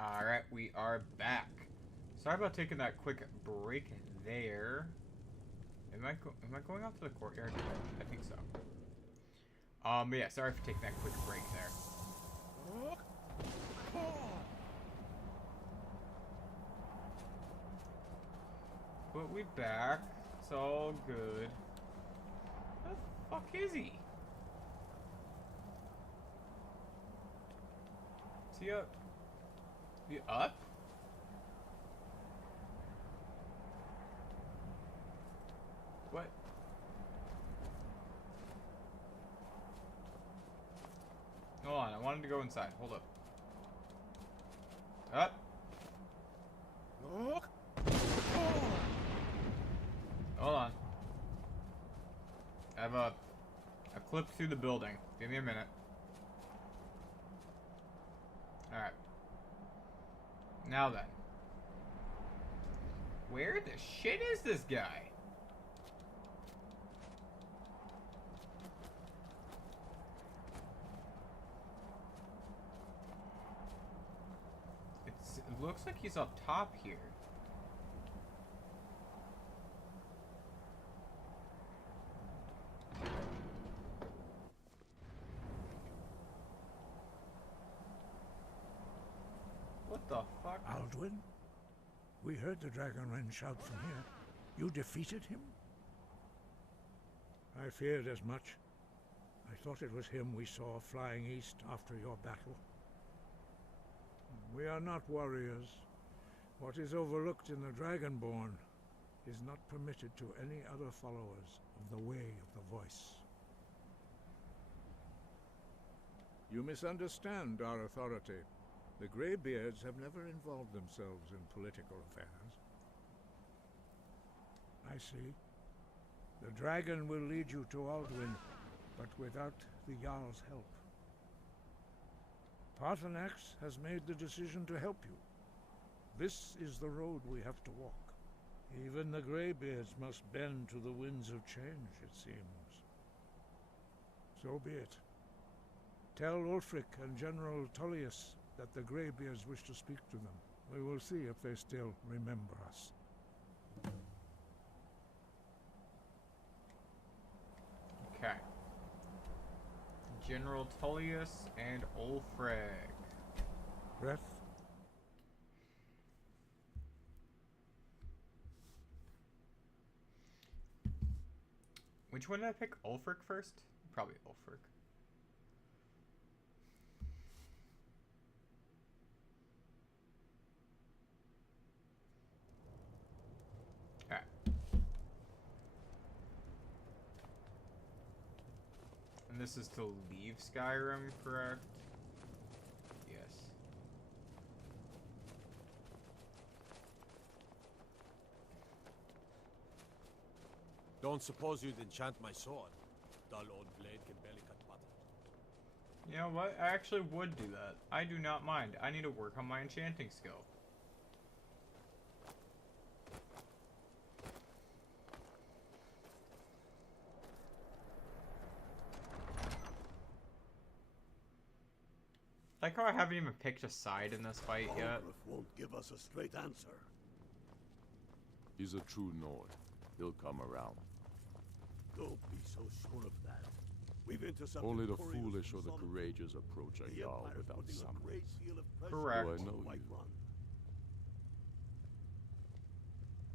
Alright, we are back. Sorry about taking that quick break there. Am I going out to the courtyard? I think so. But yeah, sorry for taking that quick break there. But we back. It's all good. Where the fuck is he? Is he up? Is he up? What? Hold on, I wanted to go inside. Hold up. Up. Hold on. I've clipped through the building. Give me a minute. Alright. Now then. Where the shit is this guy? It looks like he's up top here. What the fuck? Aldwin? We heard the Dragonren shout from here. You defeated him? I feared as much. I thought it was him we saw flying east after your battle. We are not warriors. What is overlooked in the Dragonborn is not permitted to any other followers of the Way of the Voice. You misunderstand our authority. The Greybeards have never involved themselves in political affairs. I see. The dragon will lead you to Aldwin, but without the Jarl's help. Paarthurnax has made the decision to help you. This is the road we have to walk. Even the Greybeards must bend to the winds of change, it seems. So be it. Tell Ulfric and General Tullius that the Greybeards wish to speak to them. We will see if they still remember us. Okay. General Tullius and Ulfric. Breath. Which one did I pick? Ulfric first? Probably Ulfric. Alright. And this is to leave Skyrim, correct? Yes. Don't suppose you'd enchant my sword. Dull old blade can barely cut butter. You know what? I actually would do that. I do not mind. I need to work on my enchanting skill. Like how I haven't even picked a side in this fight yet. Ulfric won't give us a straight answer. He's a true Nord. He'll come around. Don't be so sure of that. We've intercepted Only the couriers foolish from or the Solomon. courageous approach a The Jarl Empire's without putting a great summons. deal of pressure Correct. on Do I know White you? Run.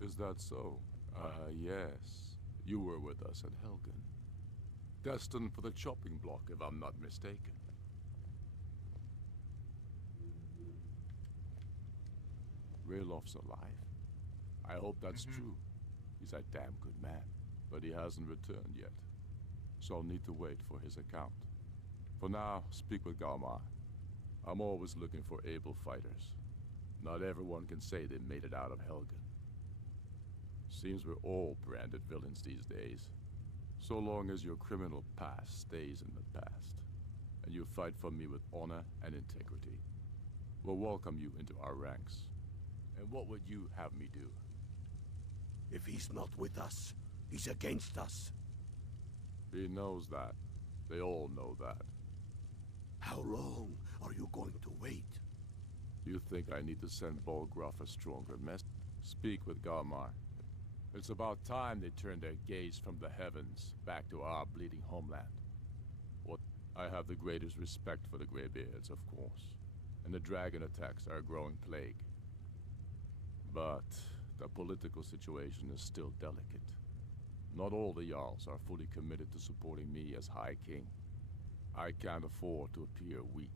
Is that so? Yes. You were with us at Helgen. Destined for the chopping block, if I'm not mistaken. Raylof's alive. I hope that's true. He's a damn good man, but he hasn't returned yet. So I'll need to wait for his account. For now, speak with Galmar. I'm always looking for able fighters. Not everyone can say they made it out of Helgen. Seems we're all branded villains these days. So long as your criminal past stays in the past, and you fight for me with honor and integrity, we'll welcome you into our ranks. And what would you have me do? If he's not with us, he's against us. He knows that. They all know that. How long are you going to wait? You think I need to send Bolgraf a stronger message? Speak with Galmar. It's about time they turned their gaze from the heavens back to our bleeding homeland. What? I have the greatest respect for the Greybeards, of course, and the dragon attacks are a growing plague. But the political situation is still delicate. Not all the Jarls are fully committed to supporting me as High King. I can't afford to appear weak.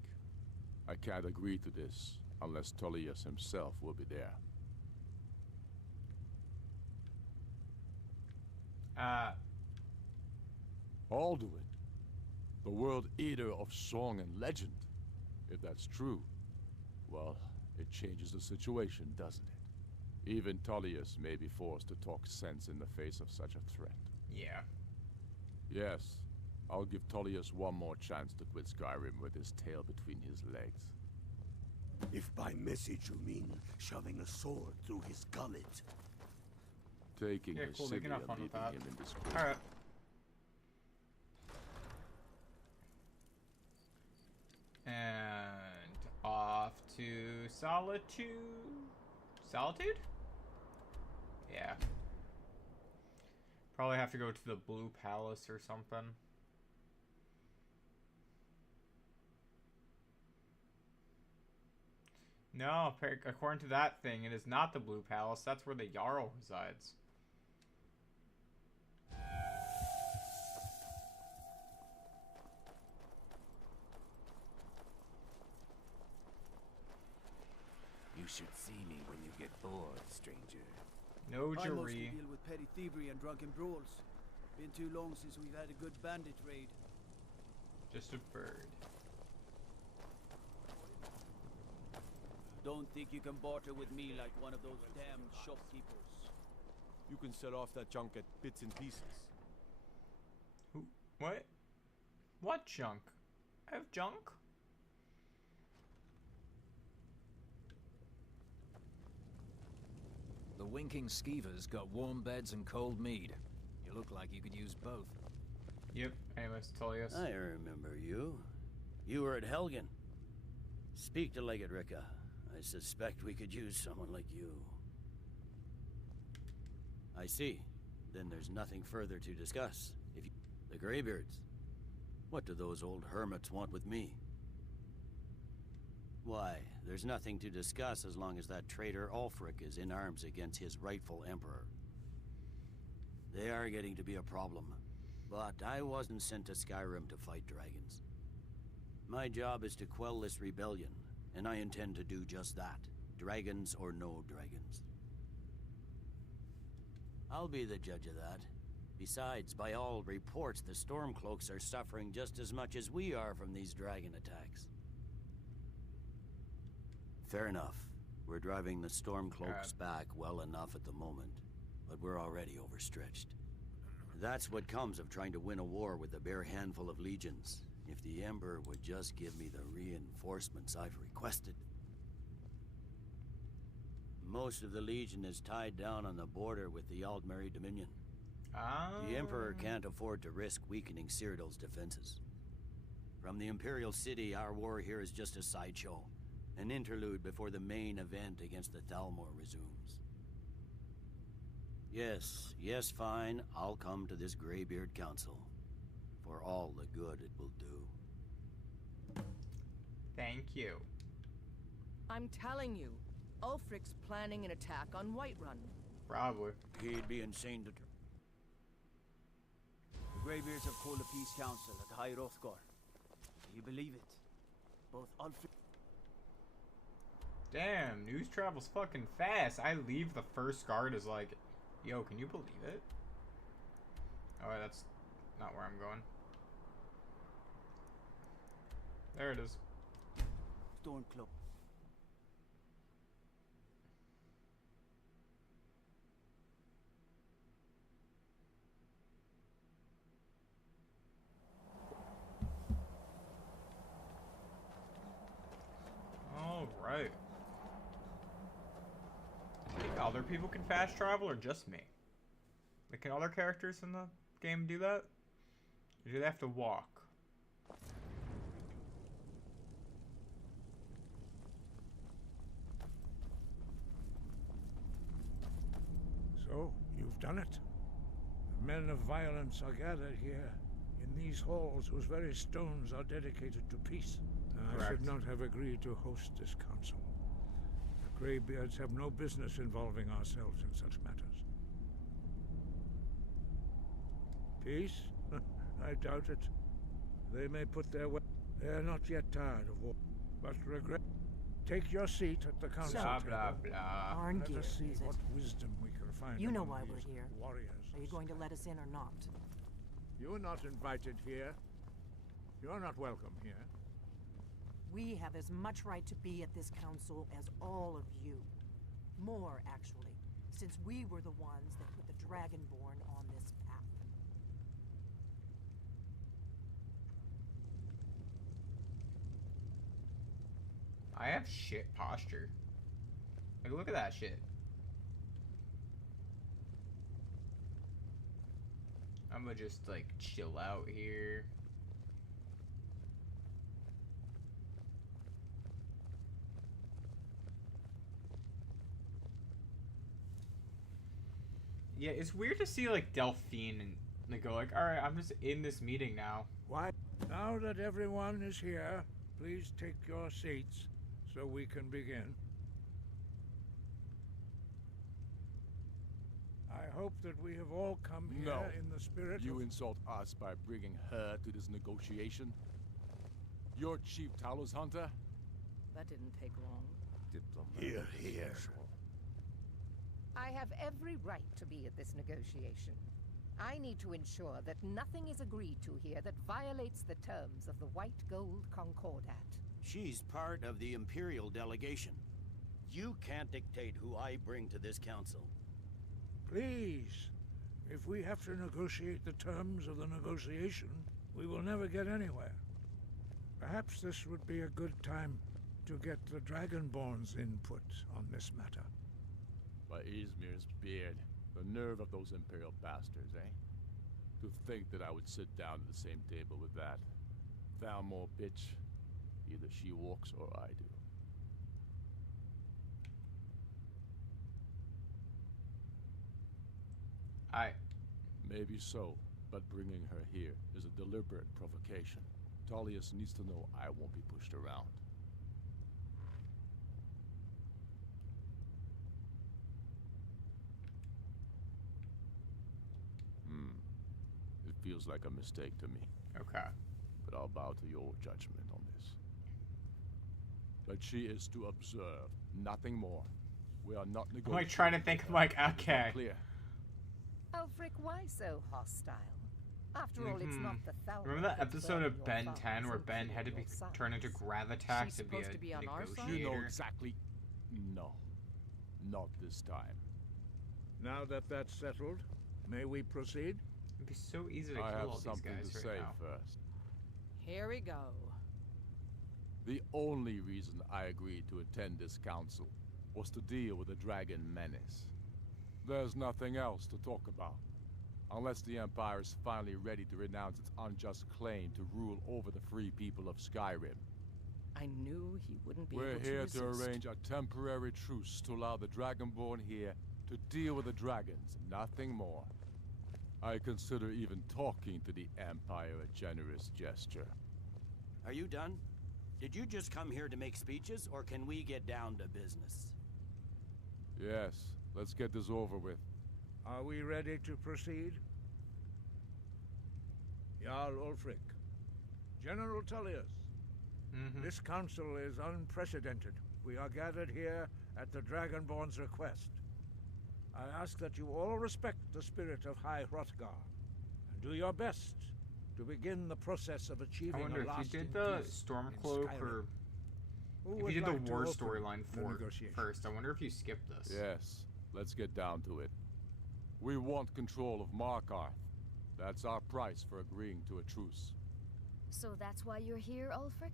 I can't agree to this unless Tullius himself will be there. Alduin, the World Eater of song and legend. If that's true, well, it changes the situation, doesn't it? Even Tullius may be forced to talk sense in the face of such a threat. Yeah. Yes, I'll give Tullius one more chance to quit Skyrim with his tail between his legs. If by message you mean shoving a sword through his gullet. Taking Yeah, his cool, city they can have and fun with leaving that. him in disgrace. Alright. And off to Solitude? Solitude? Yeah. Probably have to go to the Blue Palace or something. No, according to that thing, it is not the Blue Palace. That's where the Jarl resides. You should see me when you get bored, stranger. No I mostly jury. deal with petty thievery and drunken brawls. Been too long since we've had a good bandit raid. Just a bird. Don't think you can barter with me like one of those damned shopkeepers. You can sell off that junk at bits and pieces. Who? What? What junk? I have junk? The winking skeevers got warm beds and cold mead. You look like you could use both. Yep. Anyways, Tullius. I remember you. You were at Helgen. Speak to Legate Ricka. I suspect we could use someone like you. I see. Then there's nothing further to discuss. If you... The Greybeards. What do those old hermits want with me? Why, there's nothing to discuss as long as that traitor Ulfric is in arms against his rightful emperor. They are getting to be a problem. But I wasn't sent to Skyrim to fight dragons. My job is to quell this rebellion, and I intend to do just that. Dragons or no dragons. I'll be the judge of that. Besides, by all reports, the Stormcloaks are suffering just as much as we are from these dragon attacks. Fair enough. We're driving the Stormcloaks back well enough at the moment, but we're already overstretched. That's what comes of trying to win a war with a bare handful of legions. If the Emperor would just give me the reinforcements I've requested. Most of the Legion is tied down on the border with the Aldmeri Dominion. The Emperor can't afford to risk weakening Cyrodiil's defenses. From the Imperial City, our war here is just a sideshow. An interlude before the main event against the Thalmor resumes. Yes, fine. I'll come to this Greybeard Council. For all the good it will do. Thank you. I'm telling you, Ulfric's planning an attack on Whiterun. Probably. He'd be insane to... The Greybeards have called a peace council at High Hrothgar. Do you believe it? Both Ulfric... Damn, news travels fucking fast. I leave the first guard as like, yo, can you believe it? Oh, that's not where I'm going. There it is. Stormcloak. All right. Think other people can fast travel or just me? Like, can other characters in the game do that? Or do they have to walk? We've done it. The men of violence are gathered here, in these halls whose very stones are dedicated to peace. I should not have agreed to host this council. The Greybeards have no business involving ourselves in such matters. Peace? I doubt it. They may put their They are not yet tired of war, but regret. Take your seat at the council Blah, table. blah, blah. Let us see what wisdom we can find. You know among why these we're here. Warriors. Are you going to let us in or not? You are not invited here. You are not welcome here. We have as much right to be at this council as all of you. More, actually, since we were the ones that put the Dragonborn on this path. I have shit posture. Like, look at that shit. I'm gonna just, like, chill out here. Yeah, it's weird to see, like, Delphine and they go like, alright, I'm just in this meeting now. Why? Now that everyone is here, please take your seats so we can begin. I hope that we have all come here in the spirit You of... insult us by bringing her to this negotiation? You're Chief Talos Hunter? That didn't take long. Here, here. I have every right to be at this negotiation. I need to ensure that nothing is agreed to here that violates the terms of the White Gold Concordat. She's part of the Imperial delegation. You can't dictate who I bring to this council. Please, if we have to negotiate the terms of the negotiation, we will never get anywhere. Perhaps this would be a good time to get the Dragonborn's input on this matter. By Izmir's beard. The nerve of those Imperial bastards, eh? To think that I would sit down at the same table with that. Thalmor bitch. Either she walks or I do. Maybe so, but bringing her here is a deliberate provocation. Tullius needs to know I won't be pushed around. It feels like a mistake to me. Okay. But I'll bow to your judgment on this. But she is to observe, nothing more. We are not negotiating. I'm like trying to think, I'm like, okay. Clear. Ulfric, why so hostile? After all, it's not the Thalmor. Remember that that's episode burning of your Ben father's 10 where Ben had to be imperial sons. turned into Gravitax She's to be supposed a to be on our side? negotiator? You know exactly. No. Not this time. Now that that's settled, may we proceed? It'd be so easy to I kill have all these something guys to right say now. first. Here we go. The only reason I agreed to attend this council was to deal with the dragon menace. There's nothing else to talk about. Unless the Empire is finally ready to renounce its unjust claim to rule over the free people of Skyrim. I knew he wouldn't be We're able to here resist. to arrange a temporary truce to allow the Dragonborn here to deal with the dragons, nothing more. I consider even talking to the Empire a generous gesture. Are you done? Did you just come here to make speeches, or can we get down to business? Yes, let's get this over with. Are we ready to proceed? Jarl Ulfric, General Tullius, this council is unprecedented. We are gathered here at the Dragonborn's request. I ask that you all respect the spirit of High Hrothgar, and do your best to begin the process of achieving I wonder a if you lasting did the peace Stormcloak in Skyrim. or Who if would you did like the to war open storyline the for negotiation? first. I wonder if you skipped this. Yes, let's get down to it. We want control of Markarth. That's our price for agreeing to a truce. So that's why you're here, Ulfric?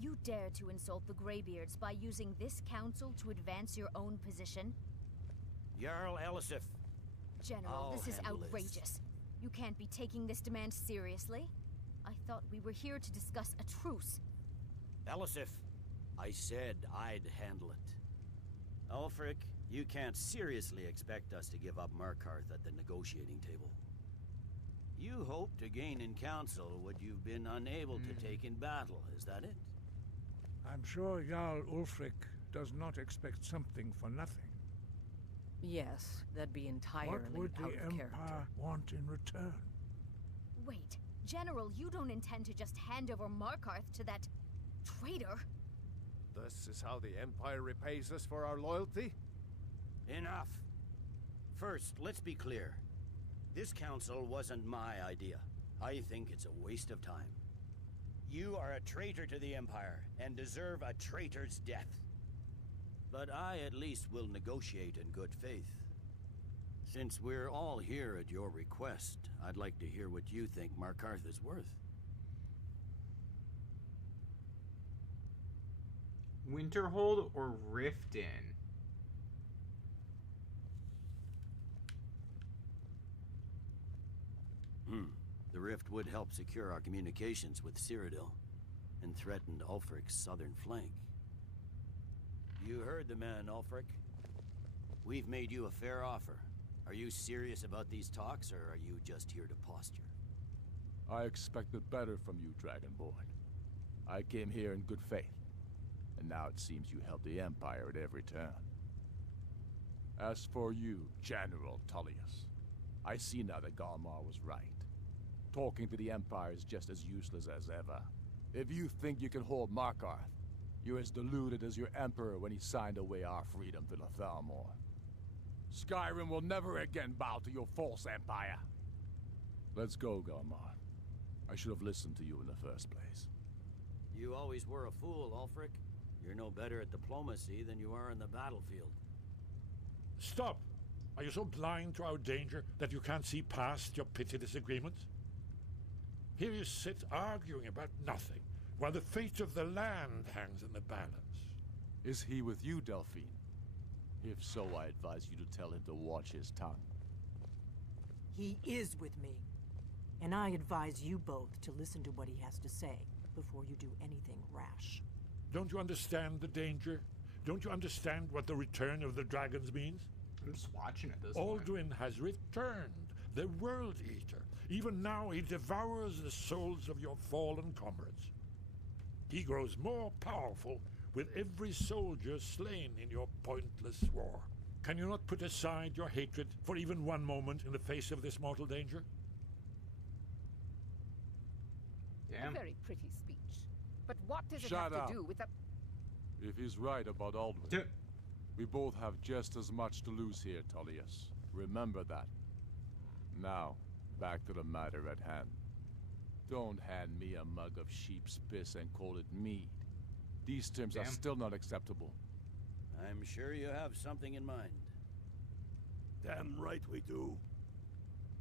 You dare to insult the Greybeards by using this council to advance your own position? Jarl Elisif. General, I'll this is handle this. outrageous. You can't be taking this demand seriously. I thought we were here to discuss a truce. Elisif, I said I'd handle it. Ulfric, You can't seriously expect us to give up Markarth at the negotiating table. You hope to gain in council what you've been unable to take in battle, is that it? I'm sure Jarl Ulfric does not expect something for nothing. Yes, that'd be entirely What would out the of character. Empire want in return? Wait, General, you don't intend to just hand over Markarth to that traitor? This is how the Empire repays us for our loyalty? Enough. First, let's be clear. This council wasn't my idea. I think it's a waste of time. You are a traitor to the Empire and deserve a traitor's death. But I at least will negotiate in good faith. Since we're all here at your request, I'd like to hear what you think Markarth is worth. Winterhold or Riften? The rift would help secure our communications with Cyrodiil and threatened Ulfric's southern flank. You heard the man, Ulfric. We've made you a fair offer. Are you serious about these talks, or are you just here to posture? I expected better from you, Dragonborn. I came here in good faith, and now it seems you help the Empire at every turn. As for you, General Tullius, I see now that Galmar was right. Talking to the Empire is just as useless as ever. If you think you can hold Markarth, you're as deluded as your Emperor when he signed away our freedom to the Thalmor. Skyrim will never again bow to your false empire. Let's go, Galmar. I should have listened to you in the first place. You always were a fool, Ulfric. You're no better at diplomacy than you are in the battlefield. Stop! Are you so blind to our danger that you can't see past your petty disagreements? Here you sit arguing about nothing, while the fate of the land hangs in the balance. Is he with you, Delphine? If so, I advise you to tell him to watch his tongue. He is with me. And I advise you both to listen to what he has to say before you do anything rash. Don't you understand the danger? Don't you understand what the return of the dragons means? I'm just watching at this point. Alduin has returned, the World Eater. Even now he devours the souls of your fallen comrades. He grows more powerful with every soldier slain in your pointless war. Can you not put aside your hatred for even one moment in the face of this mortal danger? Damn. A very pretty speech. But what does it Shut have up. to do with the... If he's right about Alduin, we both have just as much to lose here, Tullius. Remember that. Now, back to the matter at hand. Don't hand me a mug of sheep's piss and call it mead. These terms are still not acceptable. I'm sure you have something in mind. Damn right we do.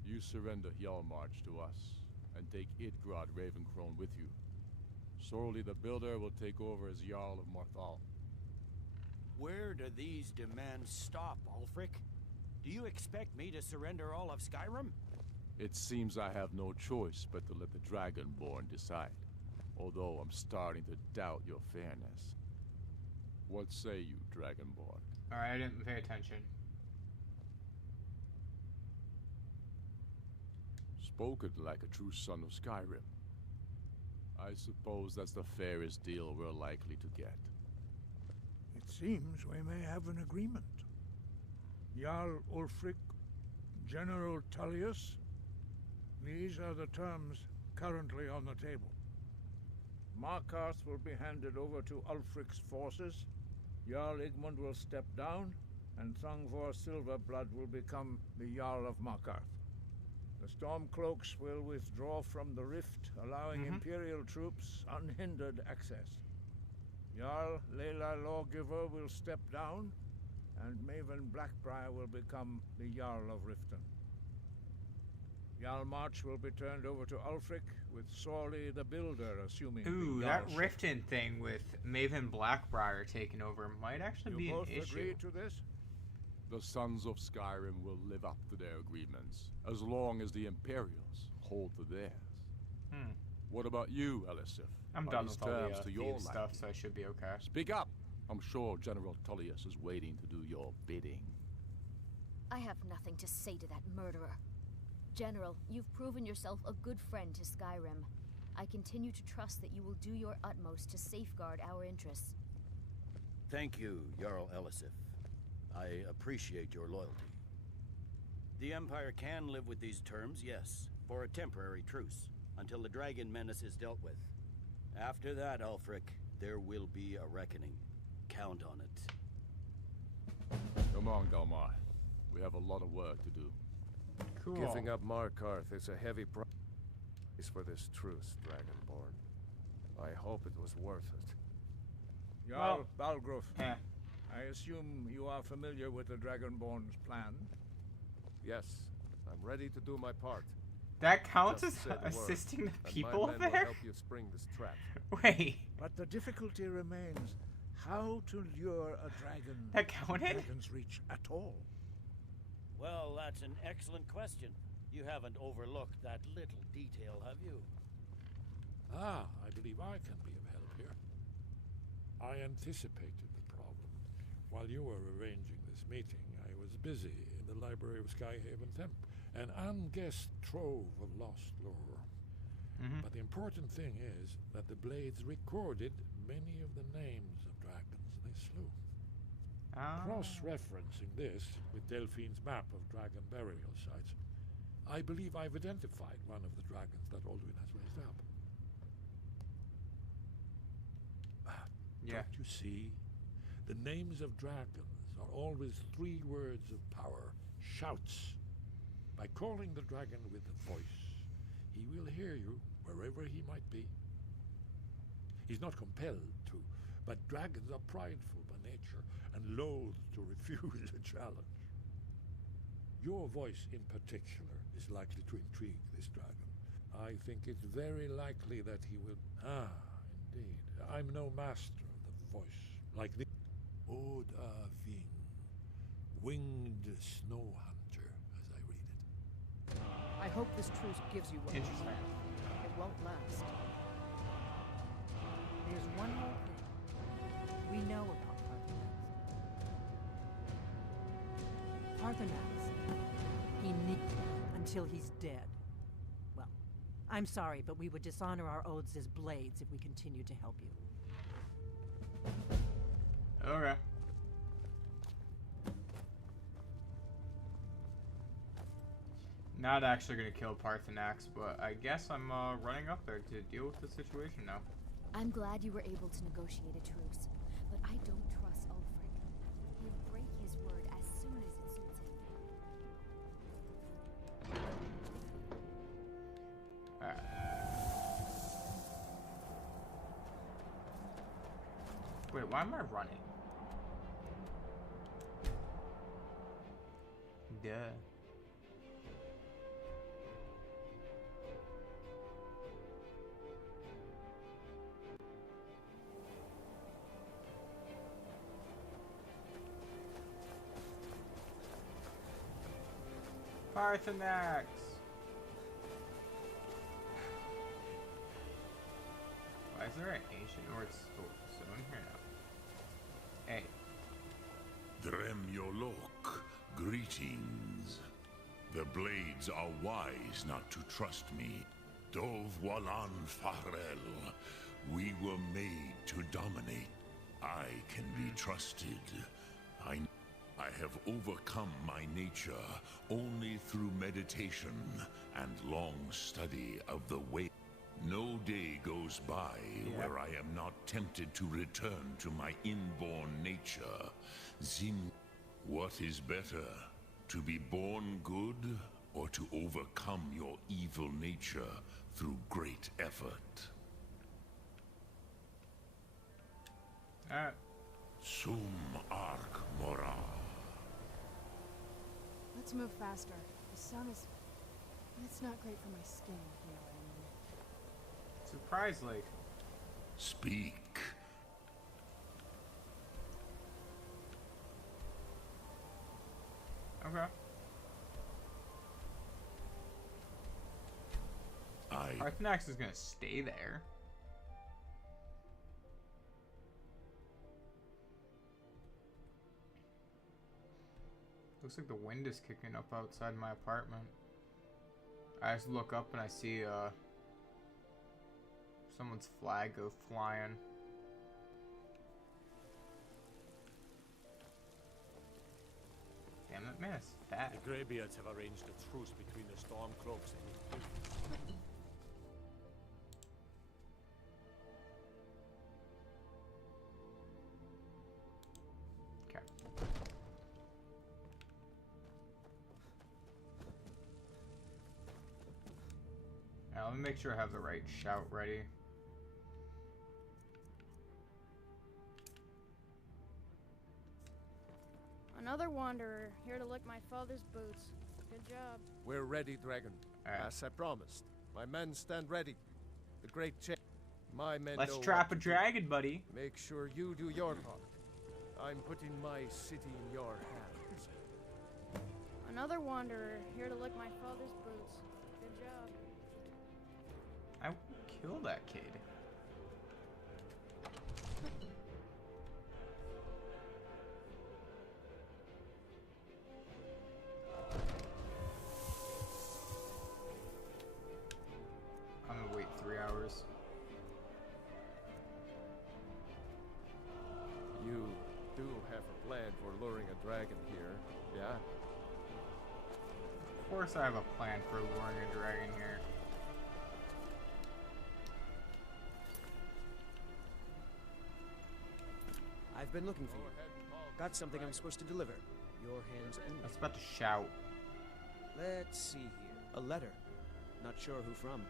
You surrender Hjalmarch to us, and take Idgrod Ravencrone with you. Sorli the Builder will take over as Jarl of Morthal. Where do these demands stop, Ulfric? Do you expect me to surrender all of Skyrim? It seems I have no choice but to let the Dragonborn decide, although I'm starting to doubt your fairness. What say you, Dragonborn? Alright, I didn't pay attention. Spoken like a true son of Skyrim. I suppose that's the fairest deal we're likely to get. It seems we may have an agreement. Jarl Ulfric, General Tullius, these are the terms currently on the table. Markarth will be handed over to Ulfric's forces, Jarl Igmund will step down, and Thongvor Silverblood will become the Jarl of Markarth. The Stormcloaks will withdraw from the rift, allowing Imperial troops unhindered access. Jarl Leila Lawgiver will step down, and Maven Blackbriar will become the Jarl of Riften. Jarl March will be turned over to Ulfric, with Sorli the Builder assuming Ooh, the that Jarlship. Riften thing with Maven Blackbriar taking over might actually be You an both issue. agree to this? The Sons of Skyrim will live up to their agreements, as long as the Imperials hold to theirs. What about you, Elisif? I'm Are done these with all terms the to your thieves stuff, liking? so I should be okay. Speak up! I'm sure General Tullius is waiting to do your bidding. I have nothing to say to that murderer. General, you've proven yourself a good friend to Skyrim. I continue to trust that you will do your utmost to safeguard our interests. Thank you, Jarl Elisif. I appreciate your loyalty. The Empire can live with these terms, yes, for a temporary truce, until the dragon menace is dealt with. After that, Ulfric, there will be a reckoning. Count on it. Come on, Galmar. We have a lot of work to do. Cool. Giving up Markarth is a heavy price for this truce, Dragonborn. I hope it was worth it. Jarl Balgruf, Eh. I assume you are familiar with the Dragonborn's plan? Yes, I'm ready to do my part. That counts as Just say the word, assisting the and people my men will there? help you spring this trap. Wait. But the difficulty remains how to lure a dragon That counted? to Dragon's Reach at all. Well, that's an excellent question. You haven't overlooked that little detail, have you? Ah, I believe I can be of help here. I anticipated the problem. While you were arranging this meeting, I was busy in the library of Skyhaven Temp, an unguessed trove of lost lore. But the important thing is that the Blades recorded many of the names of dragons they slew. Cross-referencing this with Delphine's map of dragon burial sites, I believe I've identified one of the dragons that Alduin has raised up. Yeah. Don't you see? The names of dragons are always 3 words of power, shouts. By calling the dragon with a voice, he will hear you wherever he might be. He's not compelled to, but dragons are prideful by nature and loath to refuse a challenge. Your voice in particular is likely to intrigue this dragon. I think it's very likely that he will... Ah, indeed. I'm no master of the voice. Like the... Oda Ving, winged snow hunter, as I read it. I hope this truce gives you what you Interesting. want. It won't last. There's one more thing. We know about Parthenax. Parthenax. He needs until he's dead. Well, I'm sorry, but we would dishonor our oaths as blades if we continue to help you. Okay. Not actually gonna kill Parthenax, but I guess I'm running up there to deal with the situation now. I'm glad you were able to negotiate a truce, but I don't trust Ulfric. He'll break his word as soon as it suits him. Alright. Wait, why am I running? Duh. Parthenax! Why is there an ancient Nord stone here now? Hey. Dremyolok, greetings. The Blades are wise not to trust me. Dov Walan Farel. We were made to dominate. I can be trusted. I have overcome my nature only through meditation and long study of the way. No day goes by where I am not tempted to return to my inborn nature. Zim, what is better, to be born good or to overcome your evil nature through great effort? Alright. Sum Arc Mora. Let's move faster. The sun is... It's not great for my skin, you know what I mean. Surprisingly. Speak. Okay. Parthenax is gonna stay there. Looks like the wind is kicking up outside my apartment. I just look up and I see someone's flag go flying. Damn, that man is fat. The Greybeards have arranged a truce between the Stormcloaks and the Okay. Now let me make sure I have the right shout ready. Another wanderer, here to lick my father's boots. Good job. We're ready, Dragon. Right. As I promised. My men stand ready. The great my men Let's know trap a what to dragon, do. buddy. Make sure you do your part. I'm putting my city in your hands. Another wanderer, here to lick my father's boots. Good job. I will kill that kid. I'm gonna wait 3 hours. You do have a plan for luring a dragon here, yeah? Of course I have a plan for luring a dragon here. I've been looking for you. Got something I'm supposed to deliver. Your hands in. I was about to shout. Let's see here. A letter. Not sure who from.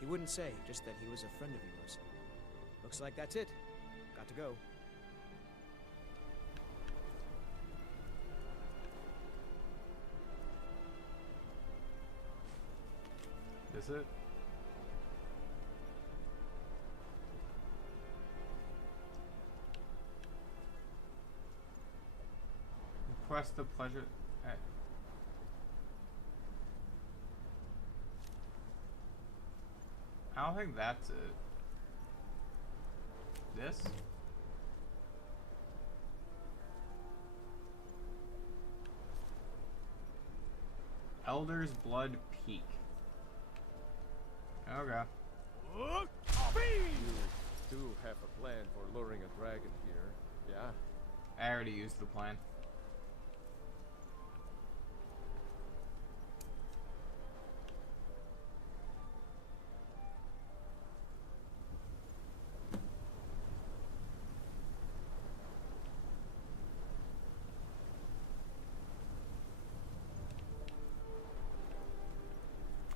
He wouldn't say, just that he was a friend of yours. Looks like that's it. Got to go. Is it? Request the pleasure. I don't think that's it. This? Elder's Blood Peak. Okay. You do have a plan for luring a dragon here, yeah? I already used the plan.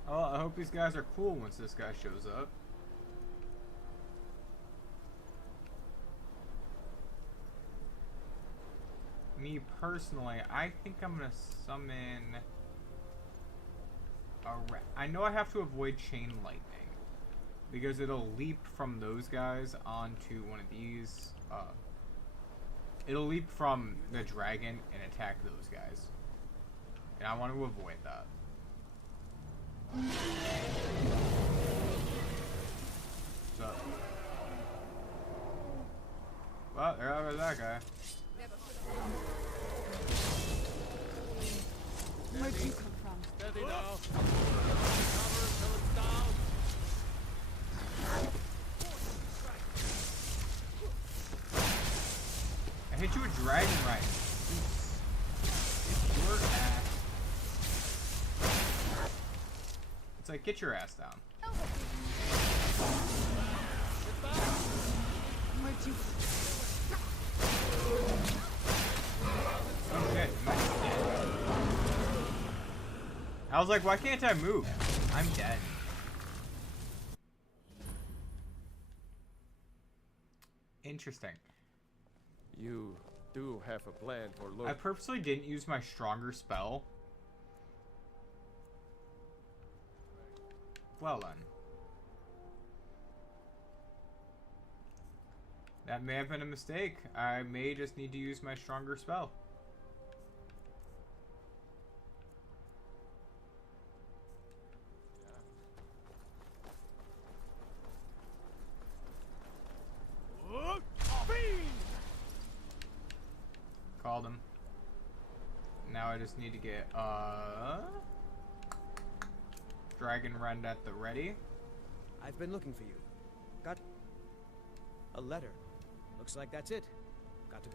Oh, I hope these guys are cool once this guy shows up. Me personally, I think I'm gonna summon a I know I have to avoid chain lightning because it'll leap from those guys onto one of these. It'll leap from the dragon and attack those guys, and I want to avoid that. So, well, there goes that guy. Where'd you come from? Steady now. Cover until it's down. I hit you with dragon right. Get your ass. It's like, get your ass down. Where'd you Oh shit, you might be dead. I was like, why can't I move? I'm dead. Interesting. You do have a plan for luring. I purposely didn't use my stronger spell. Well then. That may have been a mistake. I may just need to use my stronger spell. Called him. Now I just need to get Dragon Rend at the ready. I've been looking for you. Got a letter. Looks like that's it. Got to.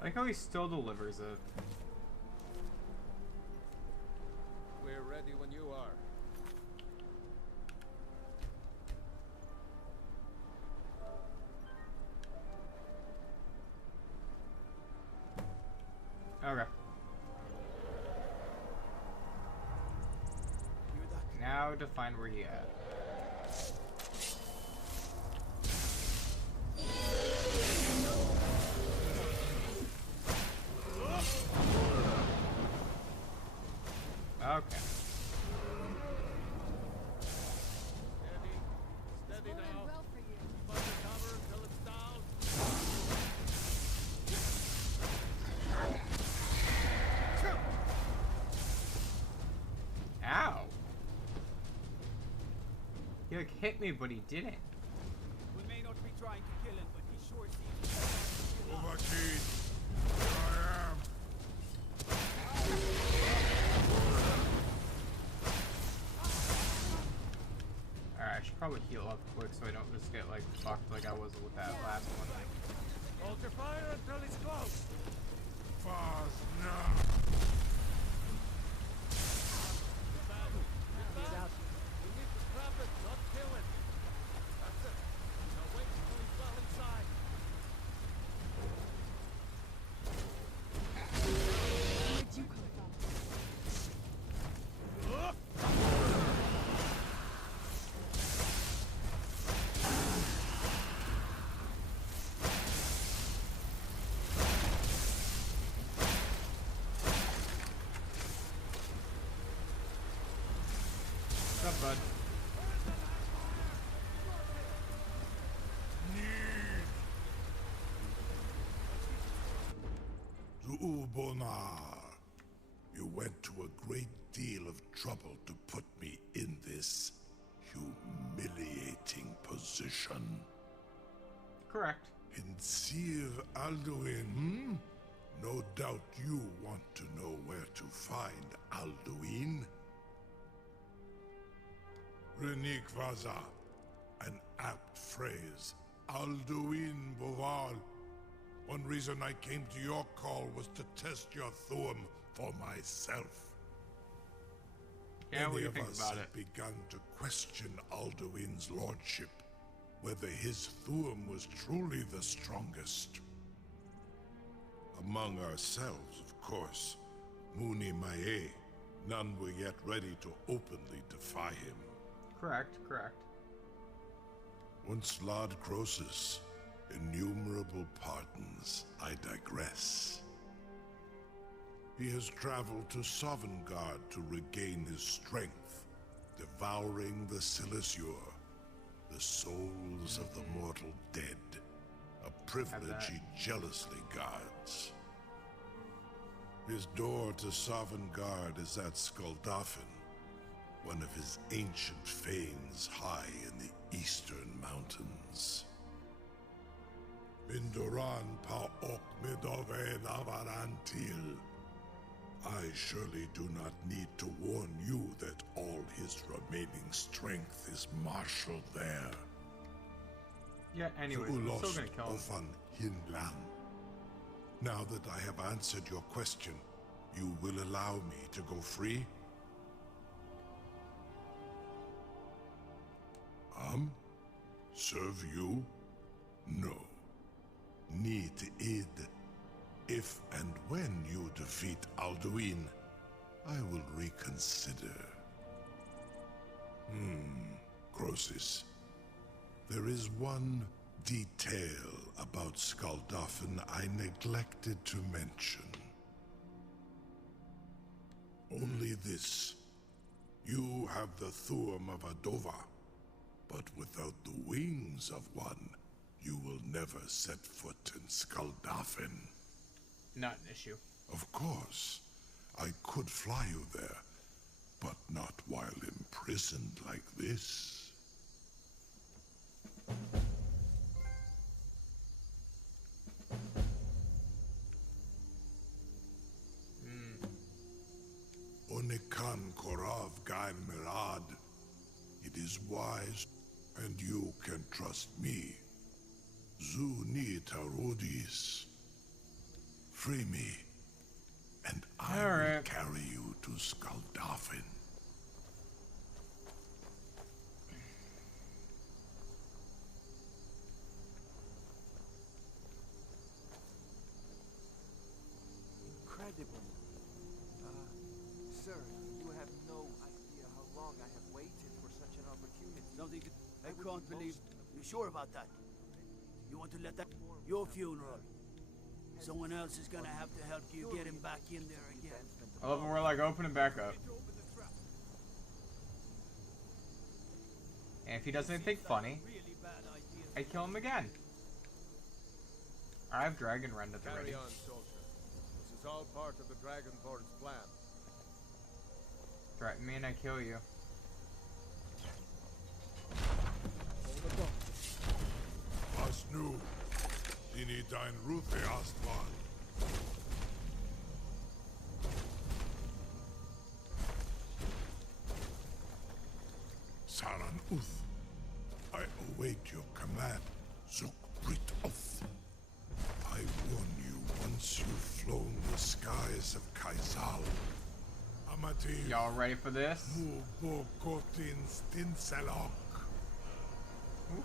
I like how he still delivers it. We're ready when you are. Okay. Now to find where he at. Okay. Steady now. Well for you. Keep under cover until it's down. Ow. He like hit me, but he didn't. We may not be trying to kill him, but he sure seems. Overkeen, here I am. Alright, I should probably heal up quick so I don't just get like fucked like I was with that last one. Hold your fire until he's close. Fast now. He's out. We need to trap it, not kill it. That's it. Now wait until he's well inside. Where'd you come from? What's up, bud? To Ubonar, you went to a great deal of trouble to put me in this humiliating position. Correct. In Sir Alduin, no doubt you want to know where to find Alduin. Renik Vaza, an apt phrase. Alduin Boval. One reason I came to your call was to test your Thuum for myself. Yeah, what do Many you of think us about have it? begun to question Alduin's lordship, whether his Thuum was truly the strongest. Among ourselves, of course, Muni Mae, none were yet ready to openly defy him. Correct, correct. Once Lord Croesus, innumerable pardons, I digress. He has traveled to Sovngarde to regain his strength, devouring the Silesure, the souls of the mortal dead, a privilege he jealously guards. His door to Sovngarde is at Skuldafn, one of his ancient fanes high in the eastern mountains. Mindoran pa ok midove navarantil. I surely do not need to warn you that all his remaining strength is marshaled there. Yeah, anyways, I'm still gonna kill him. Ofan Hinlan. Now that I have answered your question, you will allow me to go free? Serve you? No. Need id. If and when you defeat Alduin, I will reconsider. Croesus. There is one detail about Skuldafn I neglected to mention. Only this. You have the Thuum of Adova, but without the wings of one, you will never set foot in Skuldafn. Not an issue. Of course, I could fly you there, but not while imprisoned like this. An Korav Gain Mirad. It is wise, and you can trust me. Zu ni Tarudis. Free me, and I will carry you to Skaldafin. Incredible. Sir, you have no idea how long I have waited for such an opportunity. Something I can't believe. You sure about that? You want to let that... Your funeral. Someone else is gonna have to help you get him back in there again. I love when we're like opening back up. And if he does anything funny, I kill him again. I have Dragon Rend at the ready. Carry on, soldier. This is all part of the Dragonborn's plan. Threaten me and I kill you. Asnu, Dini Dein Ruthe Astval. Saran Uth, I await your command, Zuk Brit Oth. I warn you, once you've flown the skies of Kaisal, Amati. Y'all ready for this? Mubokotin Stinselok.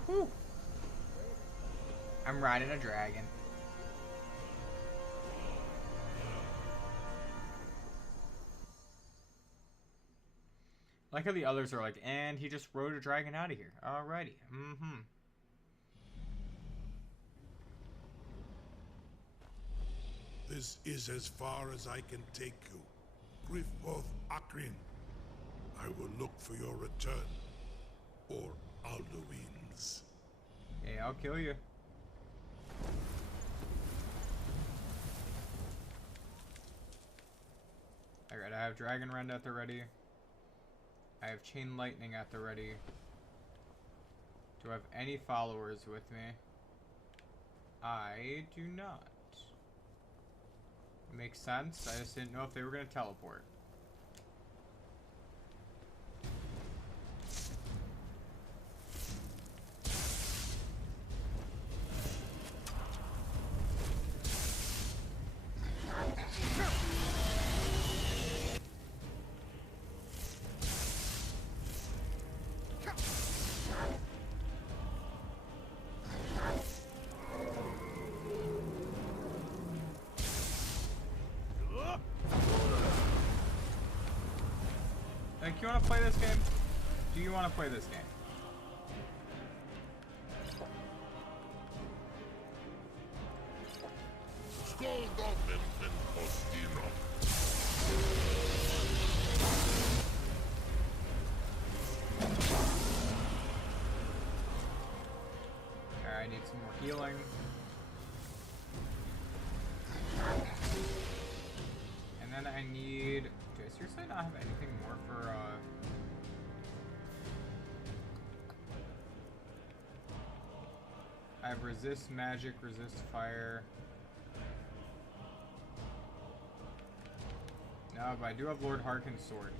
Woohoo! I'm riding a dragon. Like how the others are like, and he just rode a dragon out of here. Alrighty. Mm-hmm. This is as far as I can take you. Griffboth Akrin. I will look for your return. Or Alduin's. Okay, I'll kill you. Alright, I have Dragon Rend at the ready. I have Chain Lightning at the ready. Do I have any followers with me? I do not. Makes sense. I just didn't know if they were going to teleport. Like, you want to play this game? Do you want to play this game? Alright, I need some more healing. And then I need... Do I seriously not have anything more for, I have resist magic, resist fire. No, but I do have Lord Harkin's sword.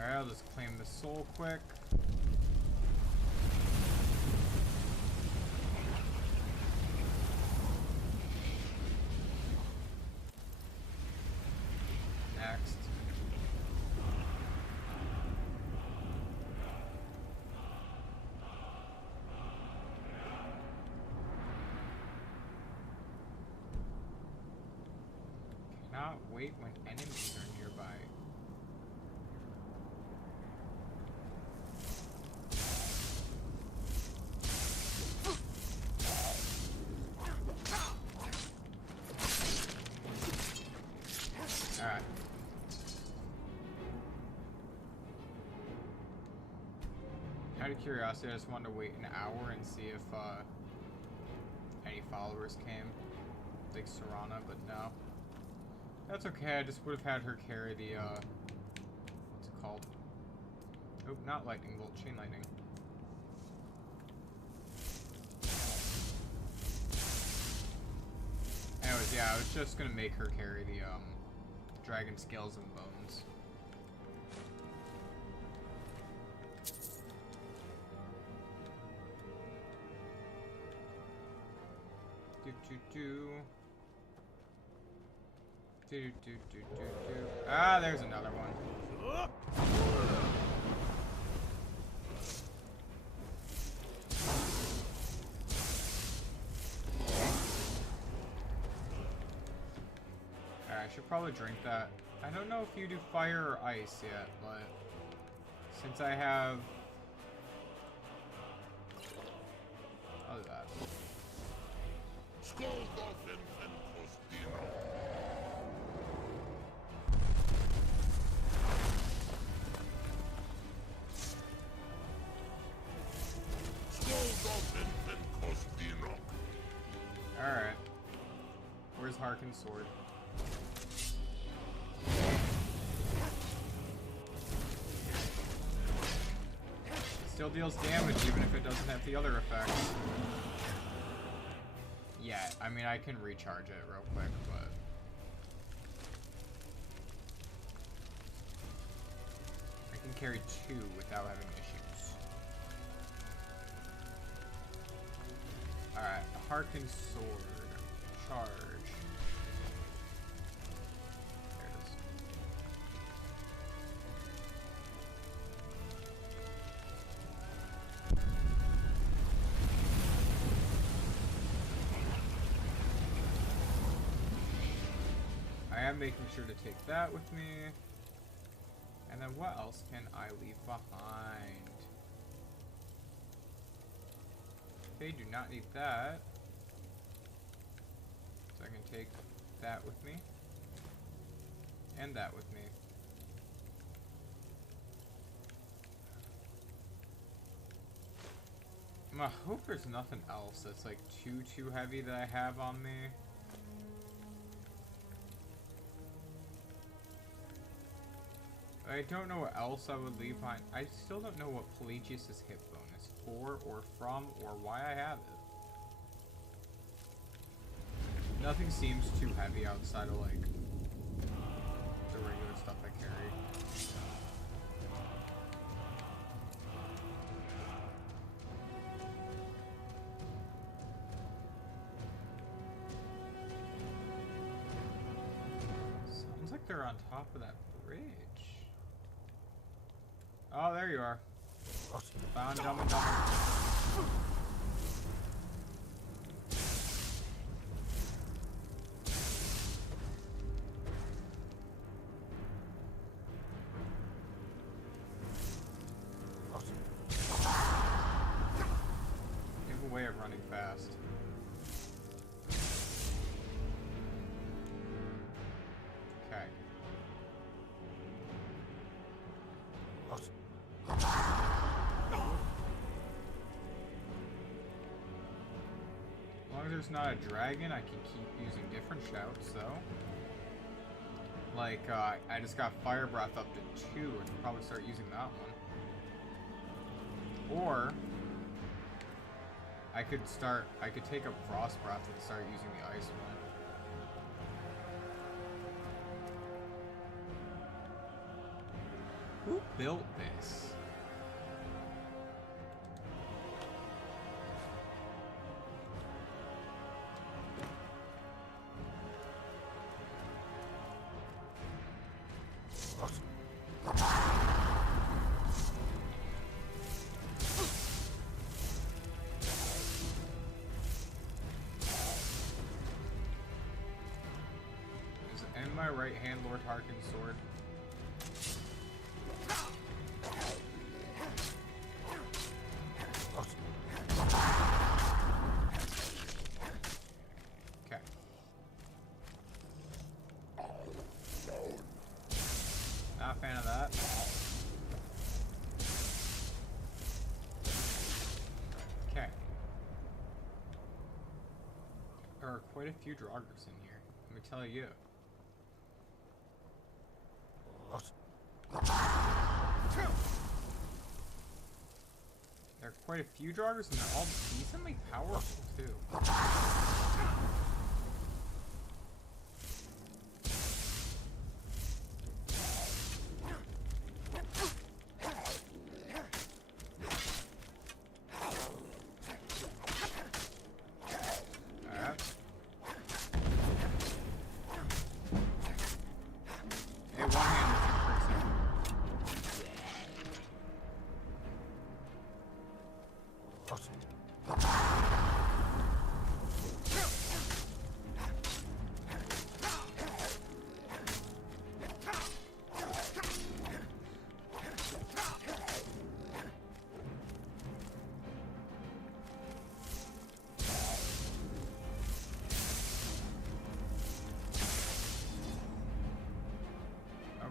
Alright, I'll just claim the soul quick. Next. Cannot wait when enemies are nearby. Alright. Out of curiosity, I just wanted to wait an hour and see if any followers came, like Serana, but no. That's okay. I just would have had her carry the what's it called? Oh, not lightning bolt, chain lightning. Anyways, yeah, I was just gonna make her carry the dragon scales and bones. Ah, there's another one. I should probably drink that. I don't know if you do fire or ice yet, but since I have... I'll do that. Alright. Where's Harkin's sword? Still deals damage even if it doesn't have the other effects. Yeah, I mean I can recharge it real quick, but... I can carry 2 without having issues. Alright, a Harkin sword. Charge. There it is. I am making sure to take that with me. And then what else can I leave behind? Okay, do not need that. So I can take that with me. And that with me. I hope there's nothing else that's like too heavy that I have on me. I don't know what else I would leave behind. I still don't know what Pelagius' hit bonus for or from or why I have it. Nothing seems too heavy outside of like the regular stuff I carry. Sounds like they're on top of that bridge. Oh, there you are. Found Dumb and Dumber. You have a way of running fast. Okay. As long as there's not a dragon, I can keep using different shouts, though. Like, I just got Fire Breath up to 2, and I'll probably start using that one. Or, I could take up Frost Breath and start using the Ice one. Who built this? In my right hand, Lord Harkin's sword. Okay. Not a fan of that. are quite a few Draugrs in here, let me tell you. There are quite a few Draugrs, and they're all decently powerful, too.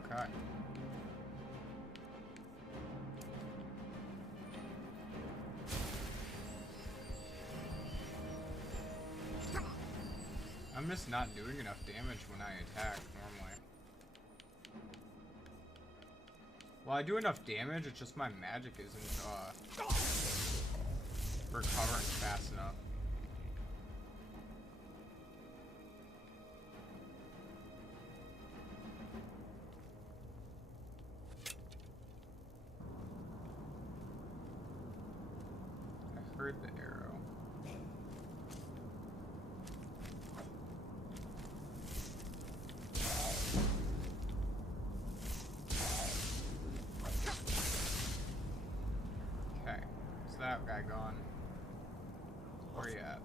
Okay. I'm just not doing enough damage when I attack normally. Well, I do enough damage, it's just my magic isn't recovering fast enough. I heard the arrow. Okay, so that guy gone. Where you at?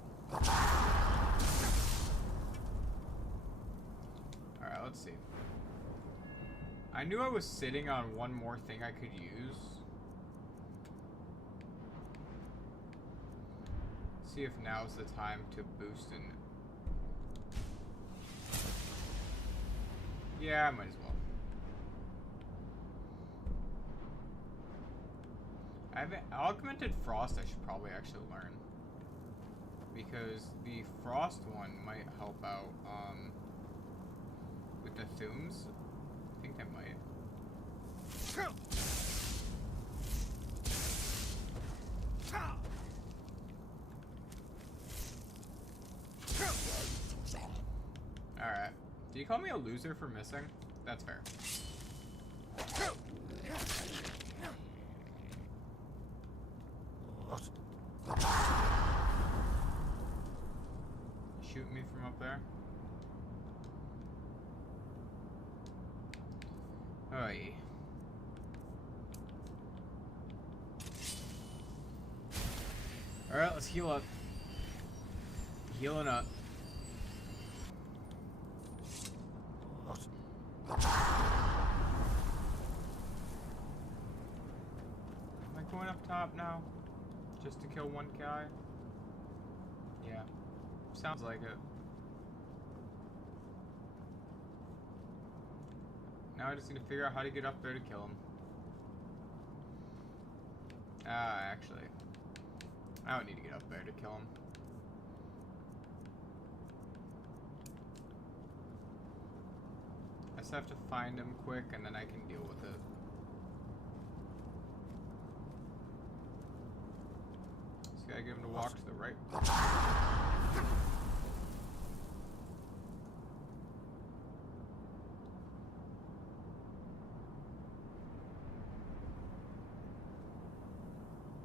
Alright, let's see. I knew I was sitting on one more thing I could use. See if now's the time to boost in. Yeah, I might as well. I haven't augmented frost. I should probably actually learn, because the frost one might help out with the Thumes. I think I might. Alright. Do you call me a loser for missing? That's fair. Shoot me from up there? Oy. Alright, let's heal up. Healing up. Am I going up top now? Just to kill one guy? Yeah. Sounds like it. Now I just need to figure out how to get up there to kill him. Actually, I don't need to get up there to kill him. I just have to find him quick and then I can deal with it. Just gotta get him to walk to the right.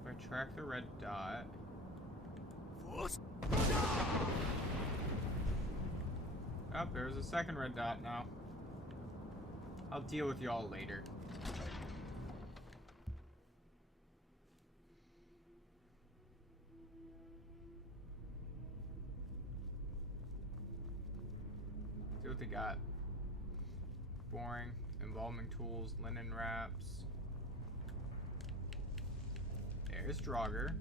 If I track the red dot. Oh, there's a second red dot now. I'll deal with y'all later. See what they got. Boring. Embalming tools, linen wraps. There's Draugr.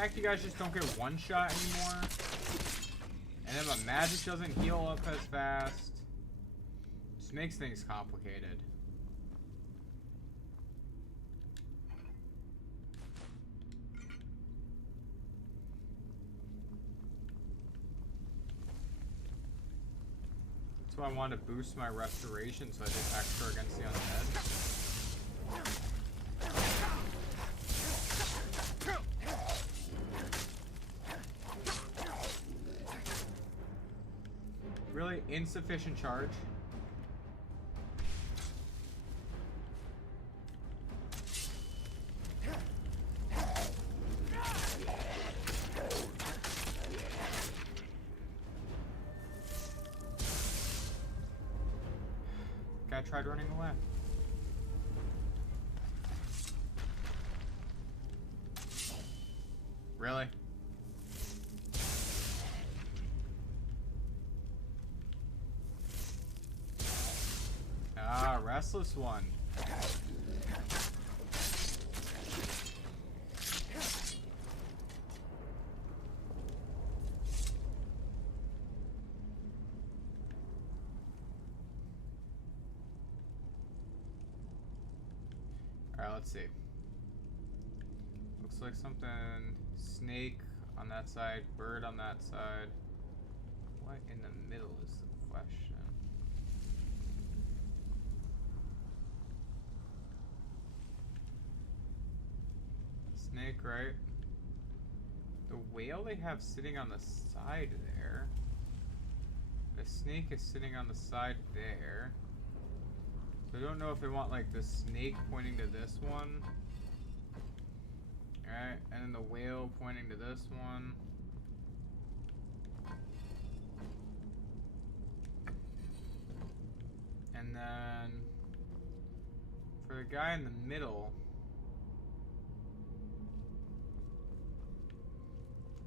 fact you guys just don't get one shot anymore. And then my magic doesn't heal up as fast. Just makes things complicated. That's why I wanted to boost my restoration so I did extra against the undead. Really insufficient charge. Guy tried running away. Really? Ah, restless one. Alright, let's see. Looks like something. Snake on that side, bird on that side. What in the middle is the question? Snake, right? The whale they have sitting on the side there. The snake is sitting on the side there. So I don't know if they want like the snake pointing to this one. Alright, and then the whale pointing to this one. And then for the guy in the middle,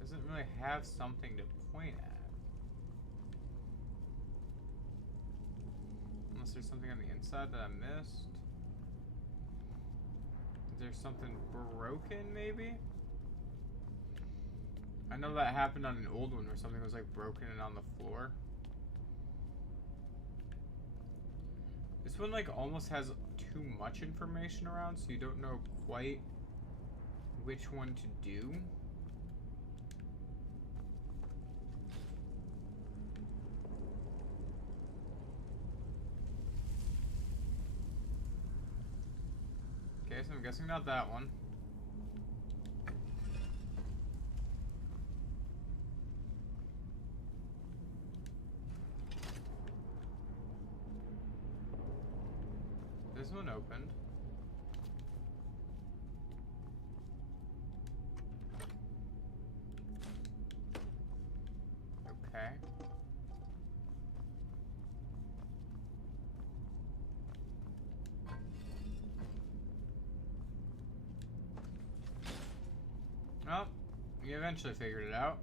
doesn't really have something to point at. Unless there's something on the inside that I missed. Is there something broken, maybe? I know that happened on an old one where something was like broken and on the floor. This one like almost has too much information around, so you don't know quite which one to do. Okay, so I'm guessing not that one. This one opened. Okay. Well, we eventually figured it out.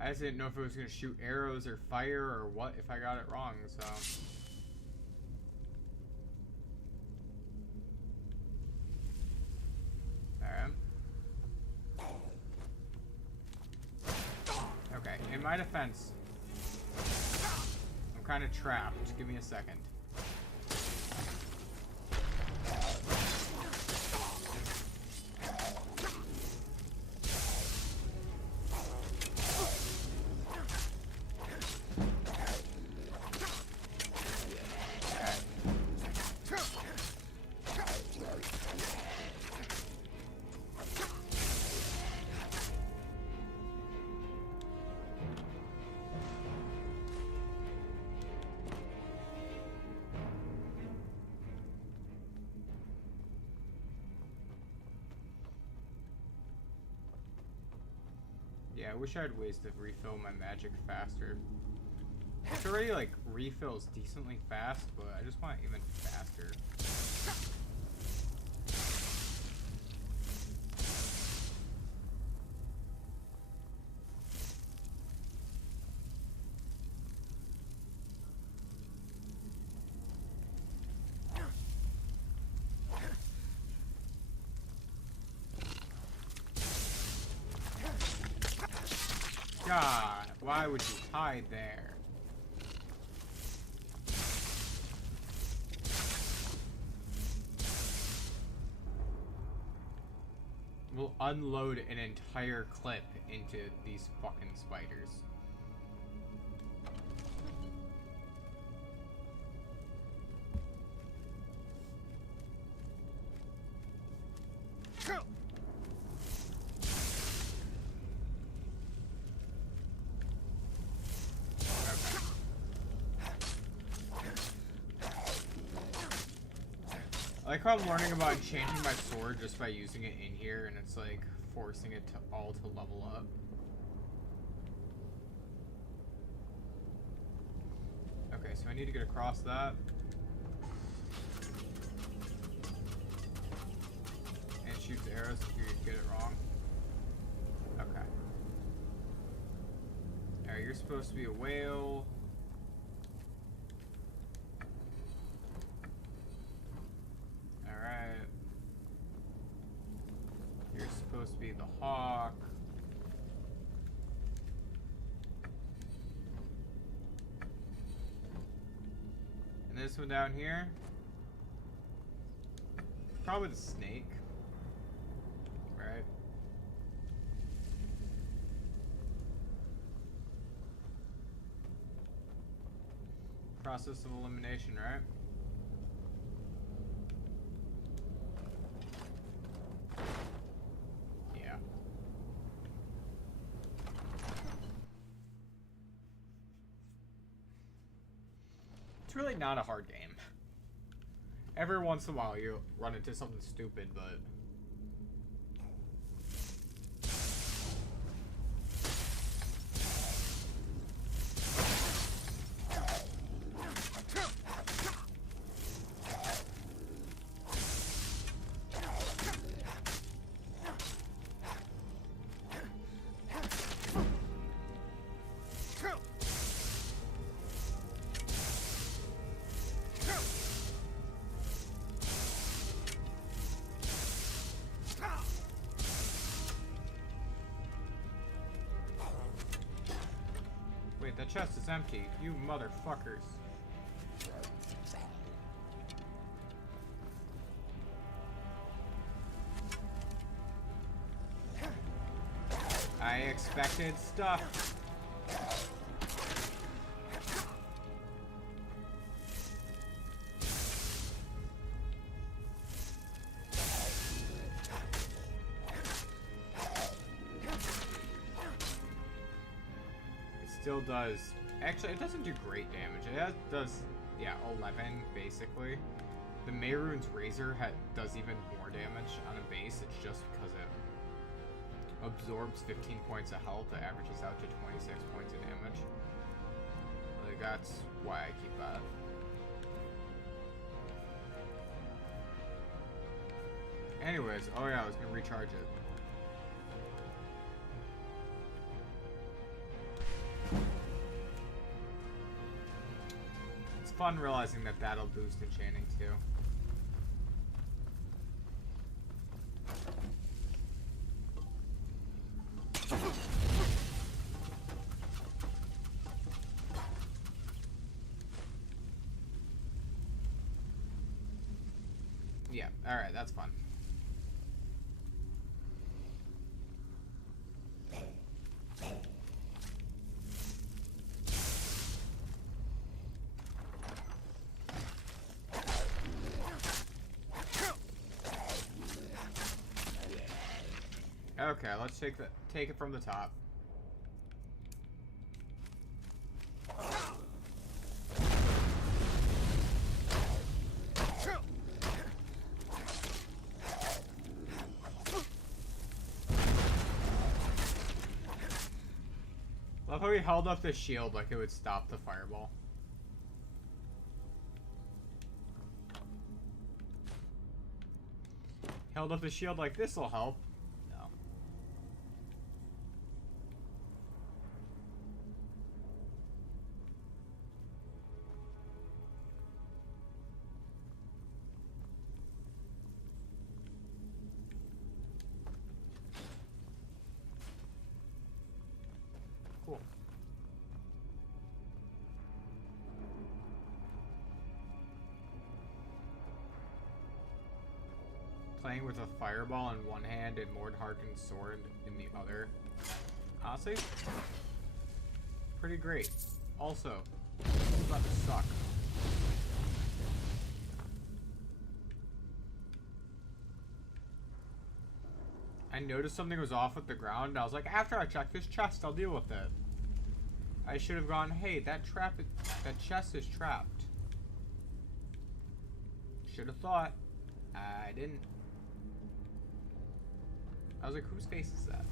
I just didn't know if it was going to shoot arrows or fire or what if I got it wrong, so. Alright. Okay, in my defense, I'm kind of trapped. Just give me a second. Yeah, I wish I had ways to refill my magic faster. It's already like refills decently fast, but I just want it even faster. God, why would you hide there? We'll unload an entire clip into these fucking spiders. I like how I'm learning about changing my sword just by using it in here, and it's like forcing it to all to level up. Okay, so I need to get across that. And shoot the arrows if you get it wrong. Okay. Alright, you're supposed to be a whale. Alright. You're supposed to be the hawk. And this one down here, probably the snake, right? Process of elimination, right? Yeah. It's really not a hard game. Every once in a while you run into something stupid, but... Wait, the chest is empty. You motherfuckers. I expected stuff. Still does. Actually, it doesn't do great damage. It does, yeah, 11 basically. The Mehrunes Razor does even more damage on a base. It's just because it absorbs 15 points of health. It averages out to 26 points of damage. Like, that's why I keep that. Anyways, oh yeah, I was gonna recharge it. Fun realizing that that'll boost enchanting too. Yeah, alright, that's fun. Okay, let's take it from the top. Love how he held up the shield like it would stop the fireball. Held up the shield like this'll help. Cool. Playing with a fireball in one hand and Lord Harkin's sword in the other. Honestly, pretty great. Also, it's about to suck. I noticed something was off with the ground. I was like, after I check this chest, I'll deal with it. I should have gone, hey, that chest is trapped. Should have thought. I didn't. I was like, whose face is that?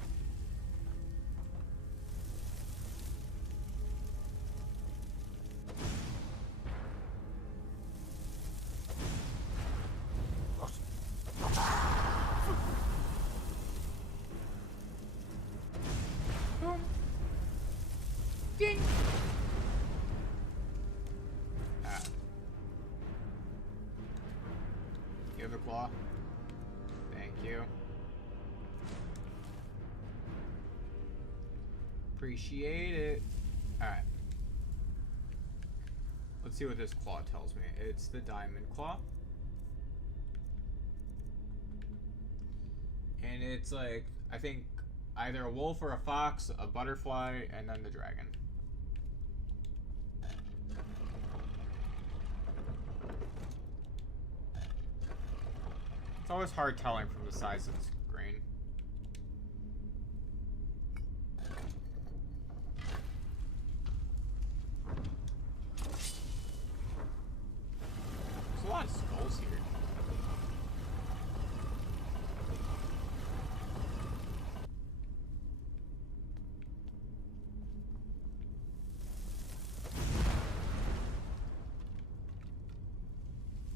Boom. Ding. Ah. Give the claw. Thank you. Appreciate it. Alright. Let's see what this claw tells me. It's the diamond claw. And it's like, I think, either a wolf or a fox, a butterfly, and then the dragon. It's always hard telling from the size of the screen. There's a lot of skulls here.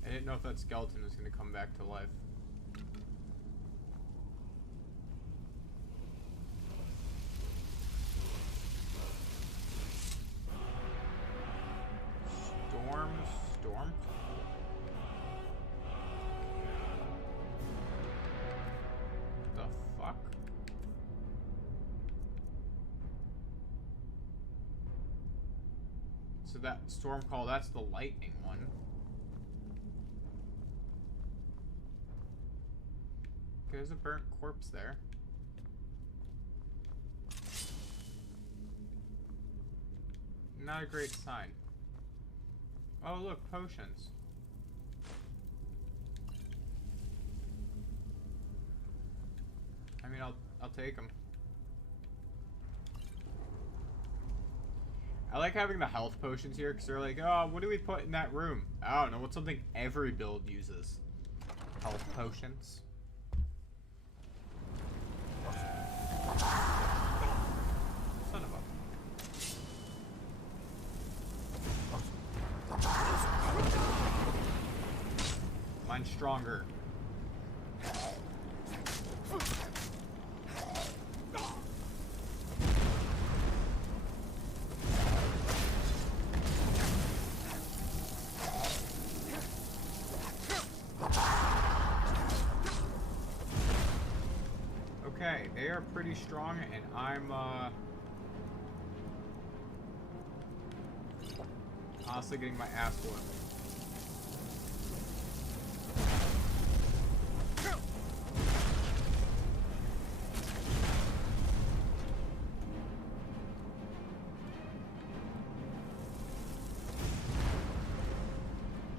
I didn't know if that skeleton was going to come back to life. Storm? The fuck? So that storm call, that's the lightning one. There's a burnt corpse there. Not a great sign. Oh look, potions. I mean, I'll take them. I like having the health potions here because they're like, oh, what do we put in that room? I don't know. What's something every build uses? Health potions. Son of a... Mine's stronger. Okay, they are pretty strong, and I'm, honestly getting my ass whooped.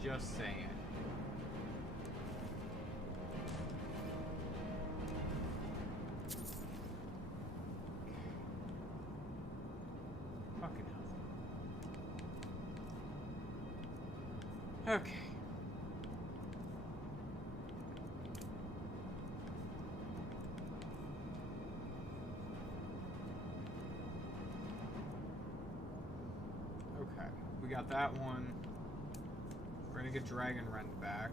Just saying. Fucking hell. Okay. Okay. We got that one. We're gonna get Dragon Rend back.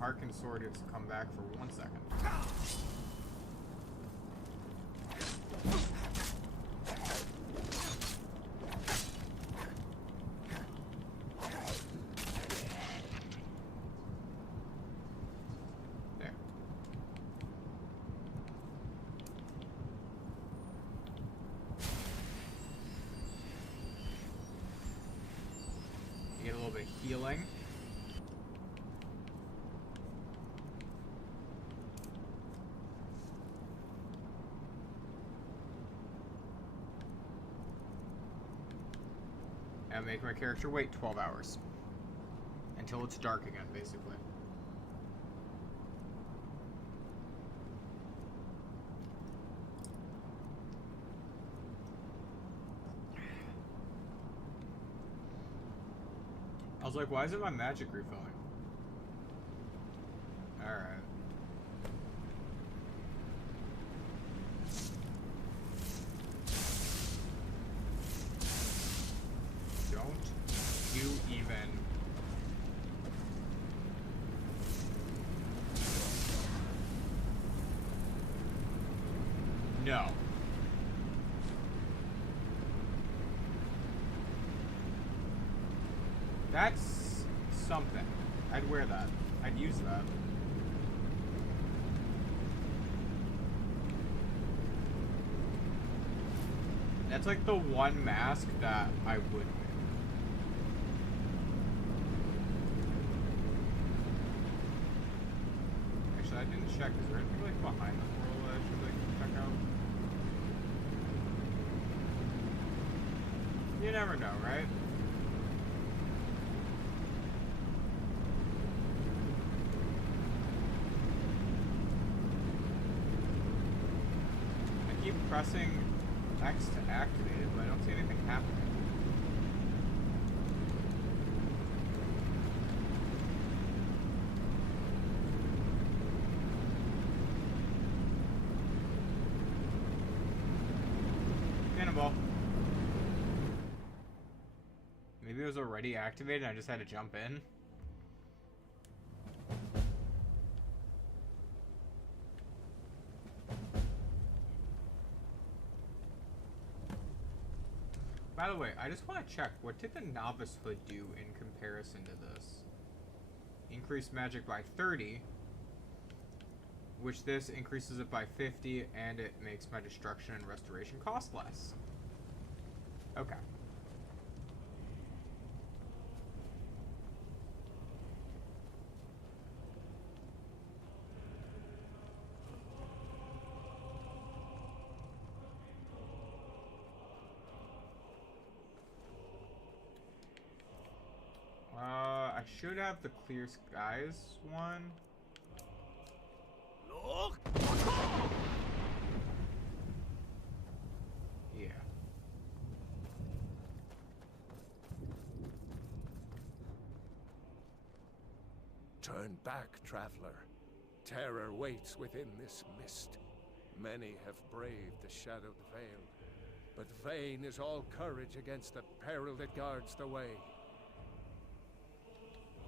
Harkin's sword gets to come back for 1 second. healing. And make my character wait 12 hours. Until it's dark again, basically. I was like, why isn't my magic refilling? Alright. Don't you even... No. That's something. I'd wear that. I'd use that. That's like the one mask that I would wear. Actually, I didn't check. Is there anything like behind the portal that I should like check out? You never know, right? I keep pressing X to activate it, but I don't see anything happening. Cannonball. Maybe it was already activated and I just had to jump in. By the way, I just want to check, what did the Novice Hood do in comparison to this? Increased magic by 30, which this increases it by 50, and it makes my destruction and restoration cost less. Okay. I should have the clear skies one. Look! Yeah. Turn back, traveler. Terror waits within this mist. Many have braved the shadowed veil, but vain is all courage against the peril that guards the way.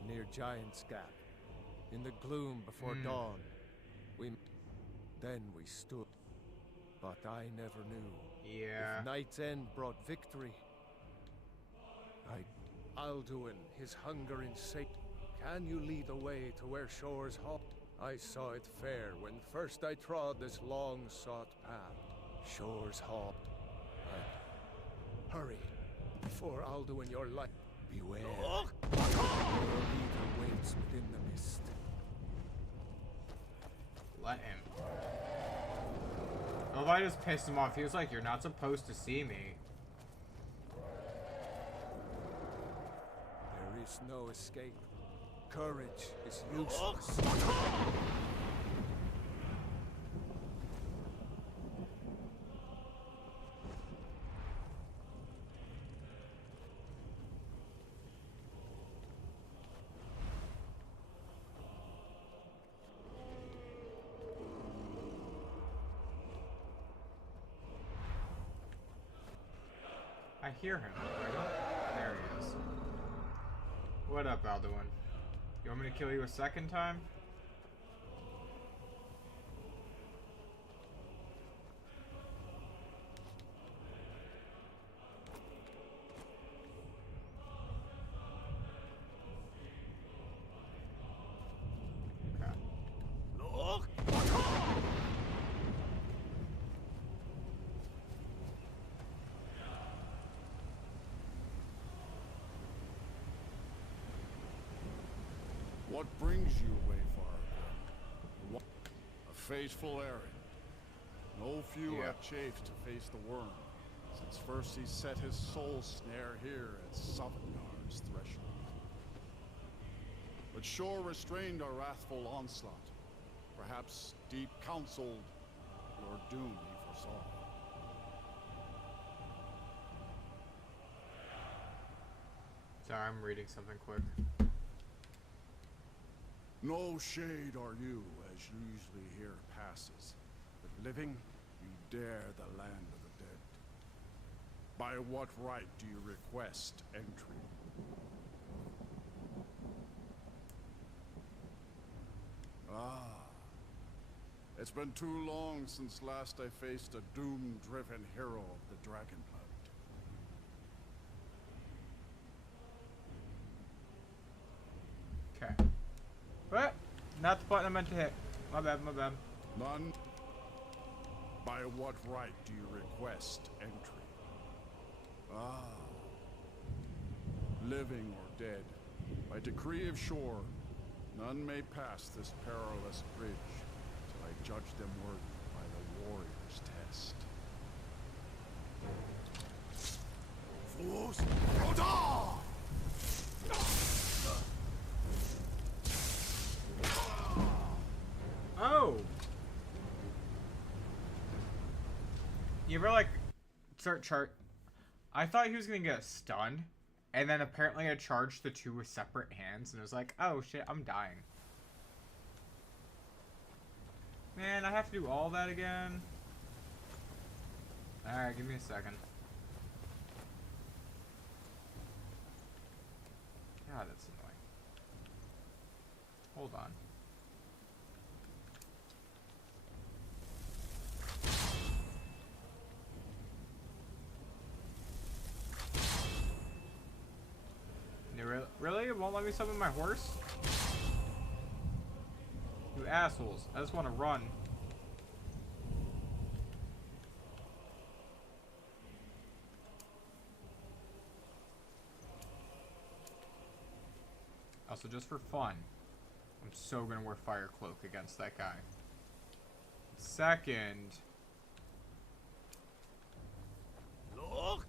Near Giant's Gap, in the gloom before dawn, then we stood. But I never knew. Yeah. If Night's End brought victory, Alduin, his hunger in safety. Can you lead the way to where shores halt? I saw it fair when first I trod this long-sought path. Shores halt. Hurry, before Alduin your life. Beware. Your leader waits within the mist. Let him. Oh, if I just pissed him off, he was like, "You're not supposed to see me." There is no escape. Courage is useless. I hear him. There he is. What up, Alduin? You want me to kill you a second time? What brings you, Wayfarer? A fateful errand. No few have chafed to face the worm, since first he set his soul snare here at Sovngar's threshold. But Shore restrained our wrathful onslaught. Perhaps deep counseled, your doom he foresaw. Sorry, I'm reading something quick. No shade are you, as usually here passes. But living, you dare the land of the dead. By what right do you request entry? Ah. It's been too long since last I faced a doom-driven hero of the Dragonblood. Okay. What? Not the button I meant to hit. My bad, my bad. None. By what right do you request entry? Ah. Living or dead, by decree of Shore, none may pass this perilous bridge till I judge them worthy by the warrior's test. Fools! Rodar! Oh! You ever like start chart? I thought he was gonna get stunned, and then apparently I charged the two with separate hands, and it was like, oh shit, I'm dying. Man, I have to do all that again. Alright, give me a second. God, that's annoying. Hold on. Really? It won't let me summon my horse? You assholes. I just want to run. Also, just for fun, I'm so gonna wear Fire Cloak against that guy. Second... Look!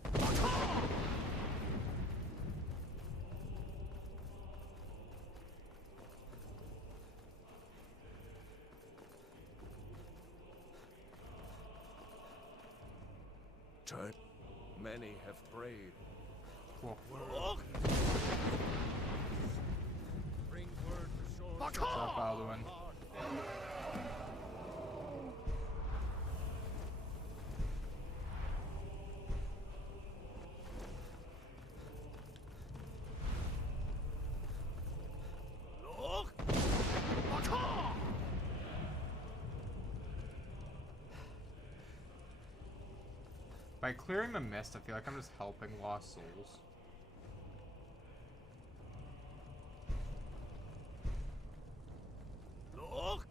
Turn. Many have braved. Cool. Bring word to Shore. What's up, Alduin? By clearing the mist, I feel like I'm just helping lost souls. Look!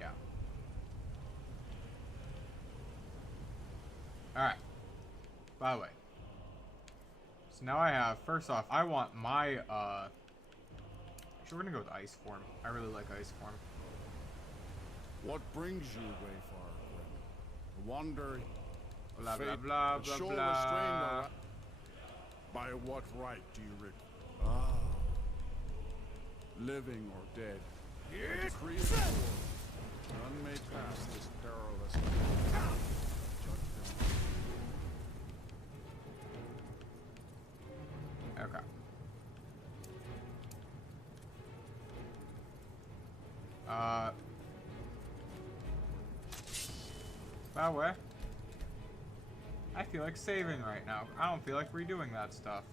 Yeah. Alright. By the way. So now I have, first off, I want my, actually we're gonna go with ice form. I really like ice form. What brings you, Wayfarer? The wander... Blah, blah, fate, blah, but blah, Shore blah. restrained our... By what right do you Ah. Living or dead. By decree of Shore, none may pass this perilous... Judge them. Okay. By the way, I feel like saving right now. I don't feel like redoing that stuff.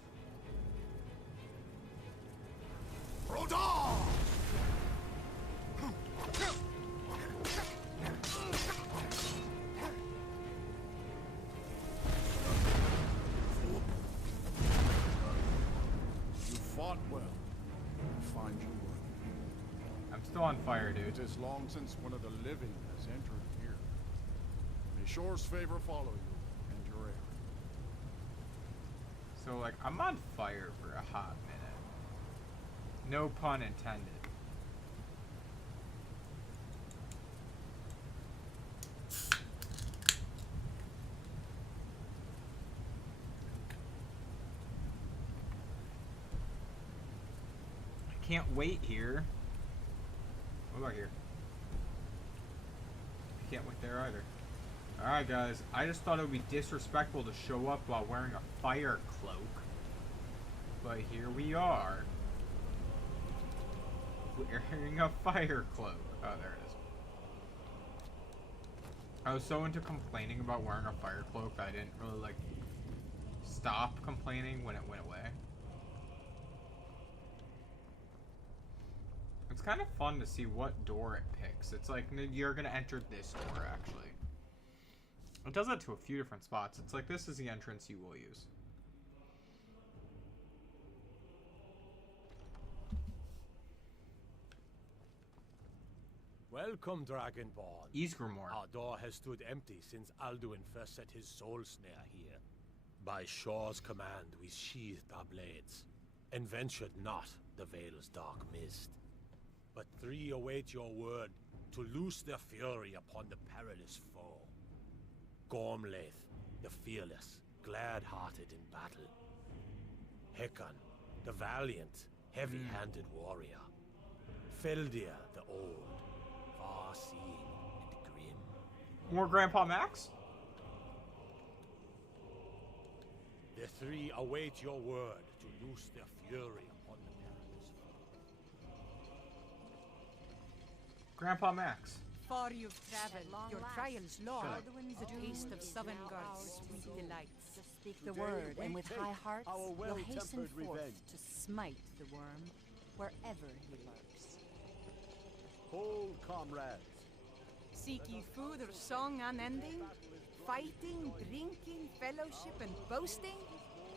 Rodar! You fought well. I find you worthy. still on fire, dude. It is long since one of the living has entered here. May Shore's favor follow you and your heir. So, like, I'm on fire for a hot minute. No pun intended. I can't wait here. What about here? I can't wait there either. Alright guys, I just thought it would be disrespectful to show up while wearing a fire cloak. But here we are. Wearing a fire cloak. Oh, there it is. I was so into complaining about wearing a fire cloak that I didn't really, like, stop complaining when it went away. It's kind of fun to see what door it picks. It's like, you're gonna enter this door, actually. It does that to a few different spots. It's like, this is the entrance you will use. Welcome, Dragonborn. Ysgrimor. Our door has stood empty since Alduin first set his soul snare here. By Shore's command, we sheathed our blades, and ventured not the Vale's dark mist. But three await your word to loose their fury upon the perilous foe. Gormlaith, the fearless, glad-hearted in battle. Hekon, the valiant, heavy-handed warrior. Feldir, the old, far-seeing and grim. More Grandpa Max? The three await your word to loose their fury upon the perilous foe. Grandpa Max. Far you've traveled, your trials long, the taste of Sovngarde's sweet delights. Speak the word, and with high hearts, you'll hasten forth to smite the worm wherever he lurks. Hold, comrades. Seek ye food or song unending? Fighting, drinking, fellowship, and boasting?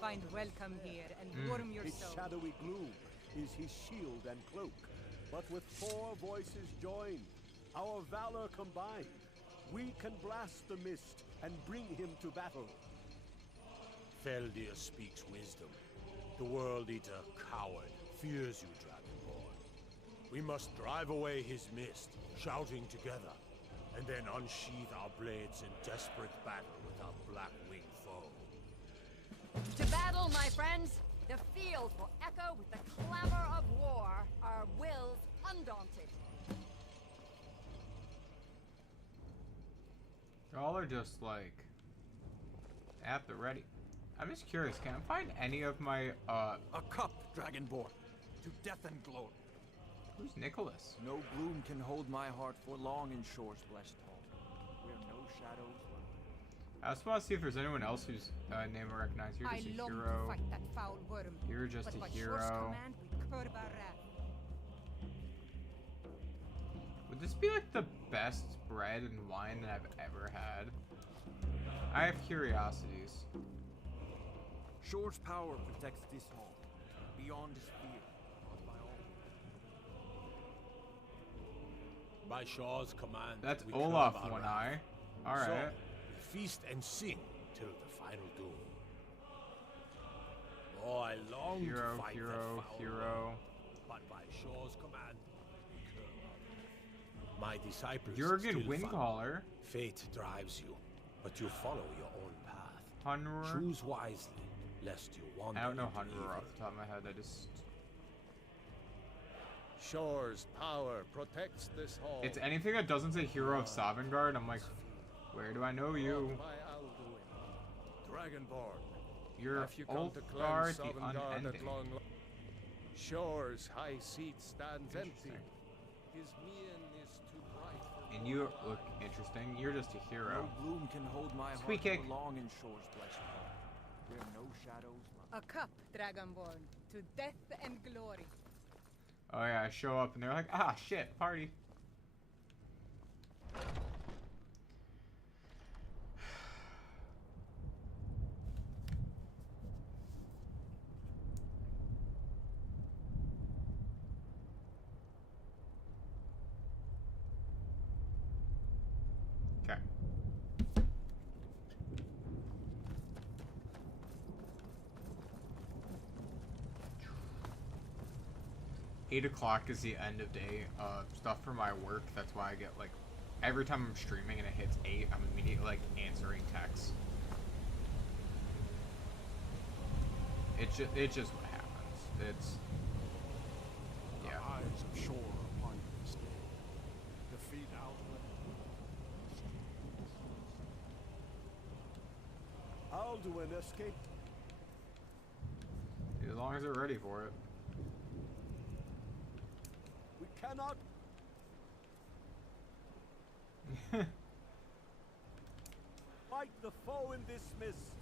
Find welcome here and warm your His soul. shadowy gloom is his shield and cloak. But with 4 voices joined, our valor combined, we can blast the mist and bring him to battle. Feldir speaks wisdom. The World Eater, coward, fears you, Dragonborn. We must drive away his mist, shouting together, and then unsheath our blades in desperate battle with our black-winged foe. To battle, my friends! The field will echo with the clamor of war, our wills undaunted. Y'all are just like at the ready. I'm just curious, can I find any of my A cup, Dragonborn, to death and glory. Who's Nicholas? No gloom can hold my heart for long in Shore's blessed hall, where no shadows lurk. I just want to see if there's anyone else whose name I recognize. You're just a long hero. to fight that foul worm. You're just but a by hero. Shore's command, we curb our wrath. Would this be like the best bread and wine that I've ever had? I have curiosities. Shore's power protects this hall, beyond his fear. By Shore's command, That's we Olaf curb our One wrath. Eye. Alright. So, we feast and sing till the final doom. Oh, I long Hero, to fight hero, that foul hero. worm, but by Shore's command, we curb our wrath. My disciples Jurgen still Windcaller. Fate drives you, but you follow your own path. Hunrur. Choose wisely, lest you wander. I don't know into Hunrur evil. off the top of my head. I just. Shore's power protects this hall. It's anything that doesn't say Hero of Sovngarde. I'm like, where do I know you? Dragonborn. You're Have you come to Ulfgar cleanse the Sovngarde at Unending. long Shore's high seat stands empty. Interesting. His mien is too bright for And you look interesting. You're just a hero. No gloom can hold my Sweet heart kick. for long in Shore's blessed hall, where no shadows lurk. A cup, Dragonborn, to death and glory. Oh yeah, I show up and they're like, ah, shit, party. 8 o'clock is the end of day stuff for my work. That's why I get like every time I'm streaming and it hits 8, I'm immediately like answering texts. It's just what happens. It's The eyes of shore upon you this day. Defeat Alduin. Alduin escaped. as long as they're ready for it. We cannot. Fight the foe in this mist.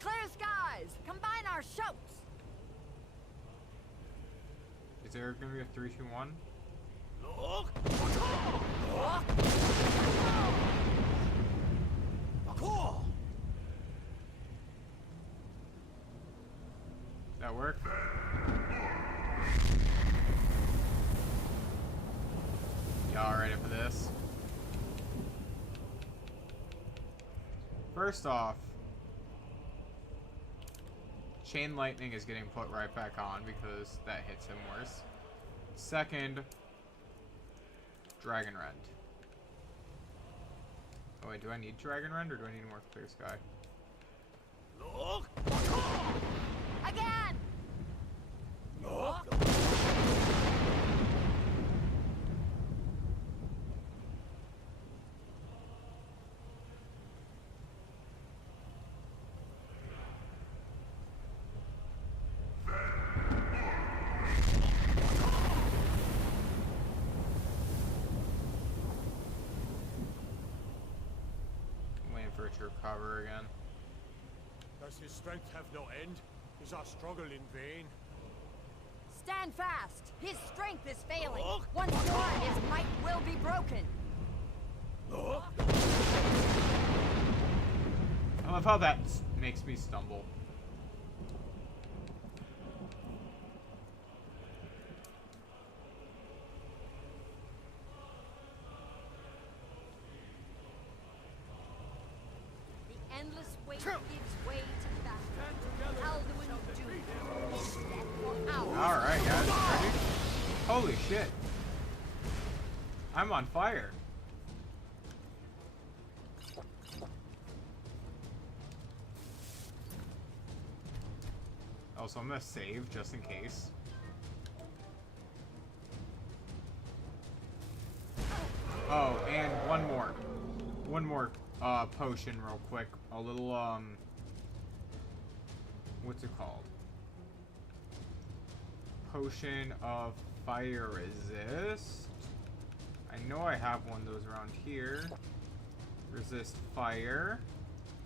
Clear skies! Combine our shouts! Is there gonna be a 3, 2, 1? That work? Y'all ready for this? First off, Chain Lightning is getting put right back on because that hits him worse. Second, Dragon Rend. Oh wait, do I need Dragon Rend or do I need more Clear Sky? Again! Waiting for it to recover again. Does his strength have no end? Is our struggle in vain? Stand fast! His strength is failing! Once more, his might will be broken! I love how that makes me stumble. The endless weight gives way to battle. Alduin's doom is death for ours. Alright guys, ready? Holy shit. I'm on fire. Oh, so I'm gonna save just in case. Oh, and one more potion real quick. A little what's it called? Potion of fire resist. I know I have one of those around here. Resist fire.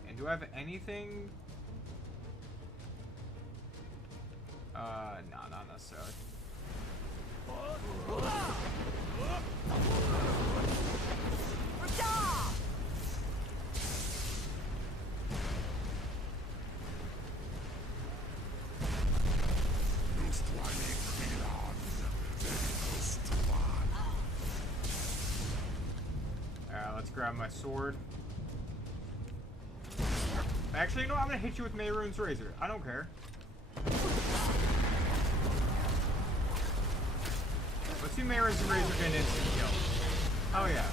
And do I have anything? No, not necessarily. Let's grab my sword. Actually, no, I'm gonna hit you with Mehrunes Razor. I don't care. Let's see Mehrunes Razor get an instant kill. Oh yeah.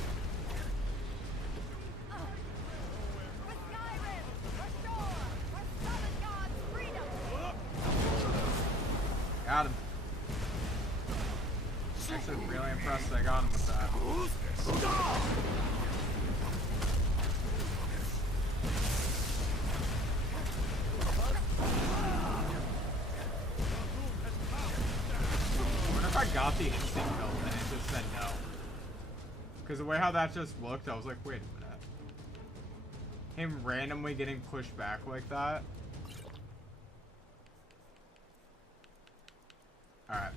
Got him. Actually, really impressed I got him with that. I wonder if I got the instant kill and it just said no. Because the way how that just looked, I was like, wait a minute. Him randomly getting pushed back like that. Alright.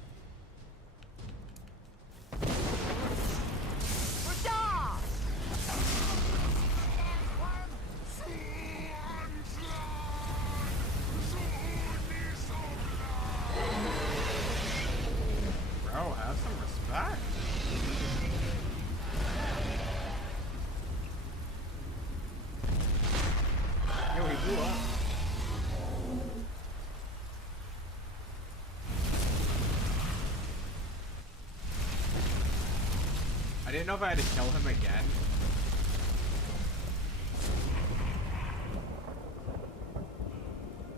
Bro, have some respect. Yo, he blew up. I didn't know if I had to kill him again.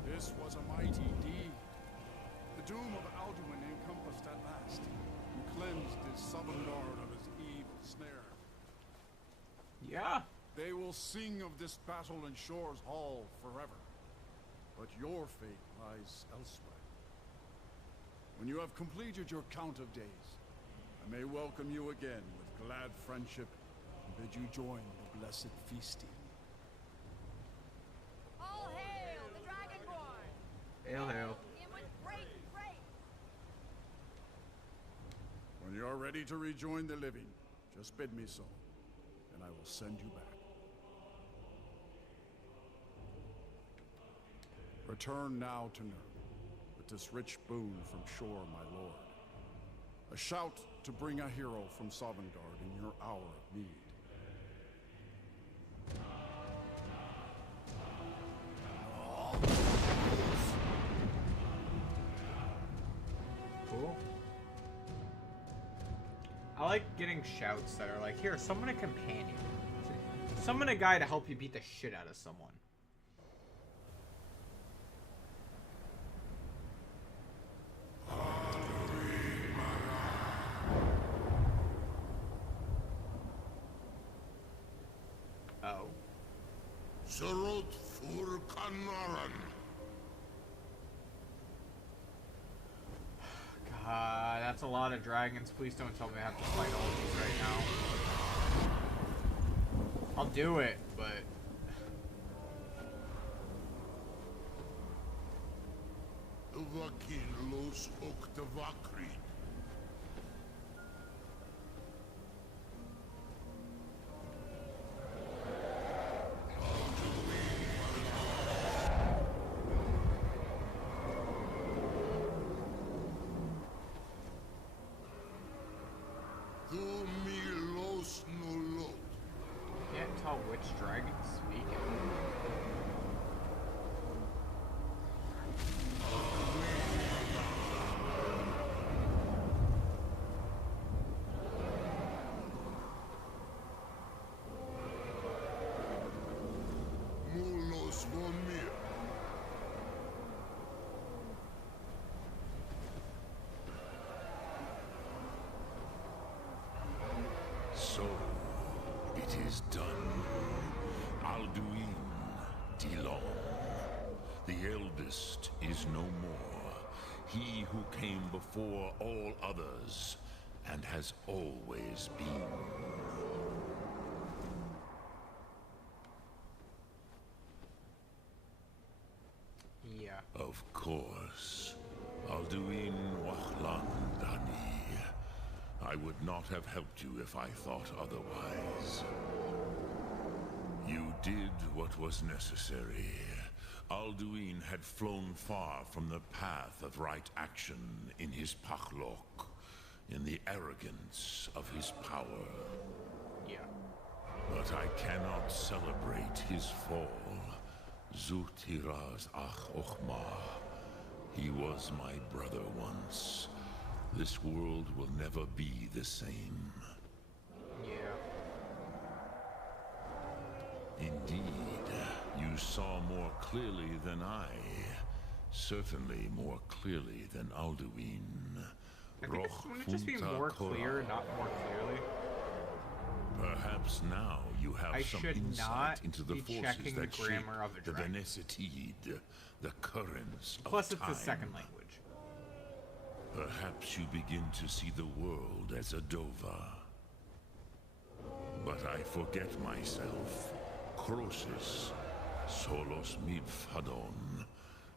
This was a mighty deed. The doom of Alduin encompassed at last, and cleansed his Sovngarde of his evil snare. Yeah. They will sing of this battle in Shore's Hall forever. But your fate lies elsewhere. When you have completed your count of days, I may welcome you again with glad friendship and bid you join the blessed feasting. All hail the Dragonborn! Hail, hail. Him with great grace! When you are ready to rejoin the living, just bid me so, and I will send you back. Return now to Nurg, with this rich boon from Shore, my lord. A shout to bring a hero from Sovngarde in your hour of need. Cool. I like getting shouts that are like, here, summon a companion. Summon a guy to help you beat the shit out of someone. Oh. Sorot fur Kanaran. God, that's a lot of dragons. Please don't tell me I have to fight all of these right now. I'll do it, but... Vakin los Oktavakri. Can't tell which dragon's speaking. Mulos Vomir. So, it is done. Alduin Dilon, the eldest, is no more. He who came before all others, and has always been. Yeah. Of course. Alduin Wachlan Dani. I would not have helped you if I thought otherwise. You did what was necessary. Alduin had flown far from the path of right action in his Pachlok, in the arrogance of his power. Yeah. But I cannot celebrate his fall. Zutiraz Ach Ochmah. He was my brother once. This world will never be the same. Yeah. Indeed, you saw more clearly than I. Certainly more clearly than Alduin. I think it's, wouldn't it just be more clear, not more clearly? Perhaps now you have some insight into the forces that shape the Venesetid, the currents of time. Plus, it's the second language. Perhaps you begin to see the world as a Dova. But I forget myself. Crosis, solos midfadon.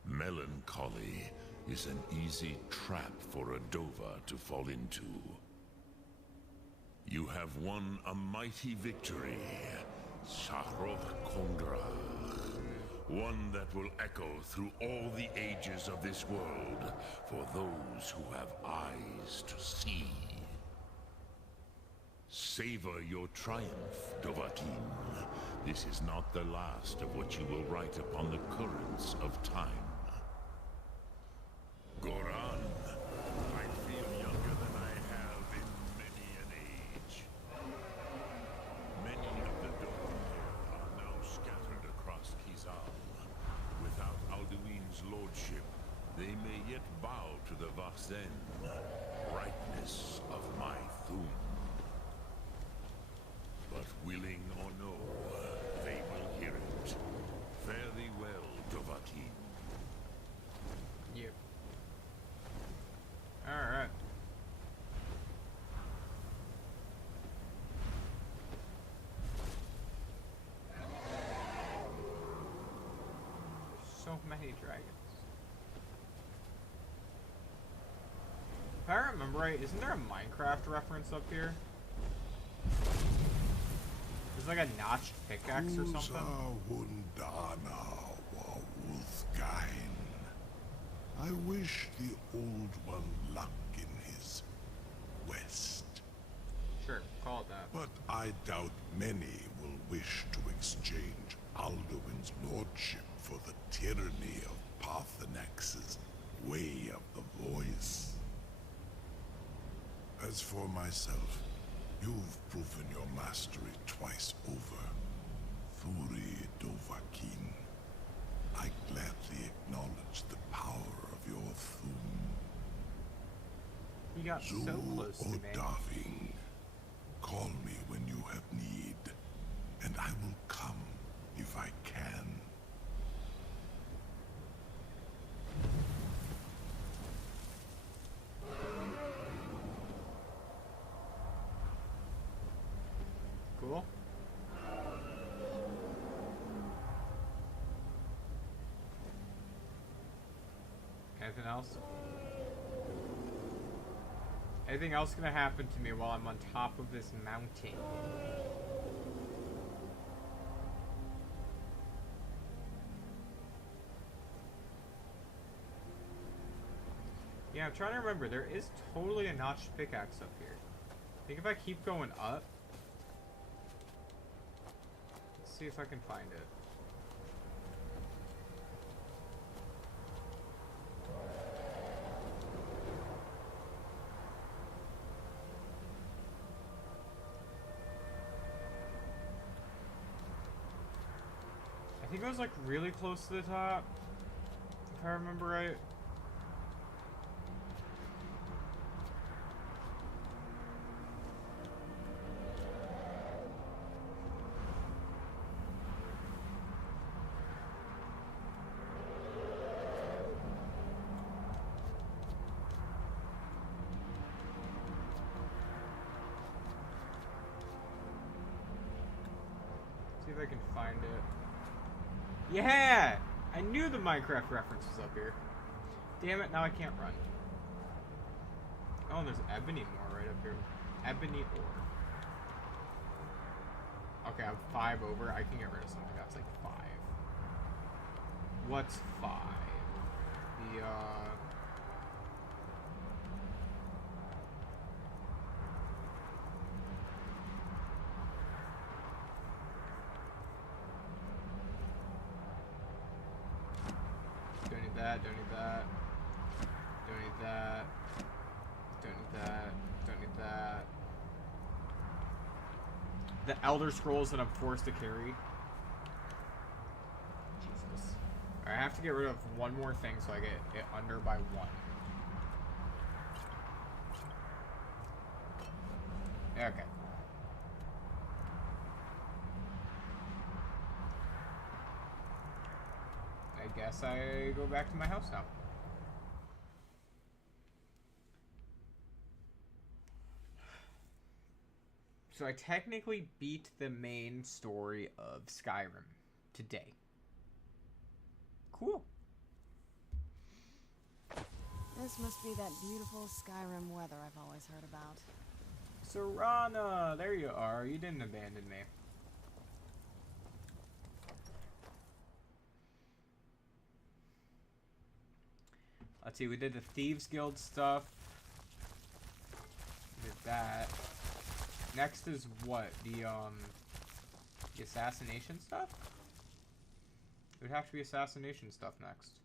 Melancholy is an easy trap for a Dova to fall into. You have won a mighty victory, Shahroch Kondrach. One that will echo through all the ages of this world for those who have eyes to see. Savor your triumph, Dovahkiin. This is not the last of what you will write upon the currents of time. Goran, I feel younger than I have in many an age. They may yet bow to the Vaxen, brightness of my Thum. But willing or no, they will hear it. Fare thee well, Dovahkiin. Yep. Alright. So many dragons. If I remember right, isn't there a Minecraft reference up here? There's like a notched pickaxe or something. I wish the Old One luck in his quest. Sure, call it that. But I doubt many will wish to exchange Alduin's lordship for the tyranny of Paarthurnax's way of the voice. As for myself, you've proven your mastery twice over. Thuri Dovahkiin, I gladly acknowledge the power of your Thum. You got so close to me. Darving, call me when you have need, and I will come if I can. Cool. Anything else? Anything else gonna happen to me while I'm on top of this mountain? Yeah, I'm trying to remember. There is totally a notched pickaxe up here. I think if I keep going up, let's see if I can find it. I think it was like really close to the top, if I remember right. See if I can find it. Yeah! I knew the Minecraft reference was up here. Damn it, now I can't run. Oh, and there's ebony ore right up here. Ebony ore. Okay, I'm 5 over. I can get rid of something that's like 5. What's 5? The, don't need that, don't need that. Don't need that. Don't need that. Don't need that. The Elder Scrolls that I'm forced to carry. Jesus. Alright, I have to get rid of one more thing so I get it under by 1. Okay. I guess I go back to my house now. So I technically beat the main story of Skyrim today. Cool. This must be that beautiful Skyrim weather I've always heard about. Serana, there you are. You didn't abandon me. Let's see, we did the Thieves Guild stuff. We did that. Next is what? The assassination stuff? It would have to be assassination stuff next.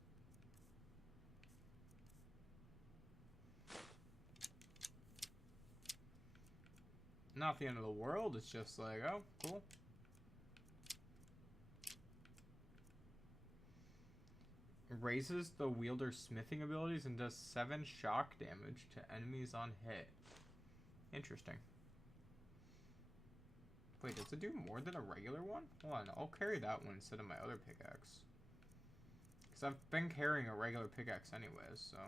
Not the end of the world, it's just like, oh, cool. Raises the wielder's smithing abilities and does 7 shock damage to enemies on hit. Interesting. Wait, does it do more than a regular one? Hold on, I'll carry that one instead of my other pickaxe. Because I've been carrying a regular pickaxe anyways, so...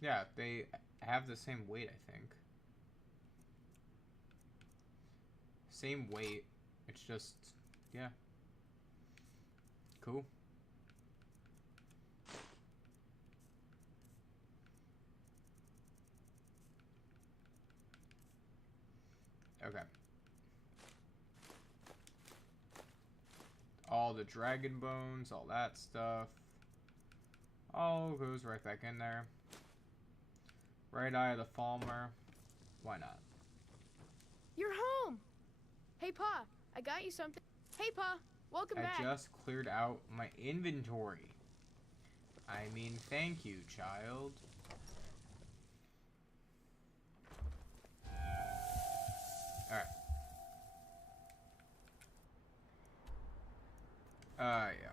Yeah, they have the same weight, I think. Same weight. It's just... yeah. Cool. Okay. All the dragon bones, all that stuff. All goes right back in there. Right eye of the Falmer. Why not? You're home! Hey, Pa, I got you something. Hey, Pa, welcome back. I just cleared out my inventory. I mean, thank you, child. Alright. Yeah.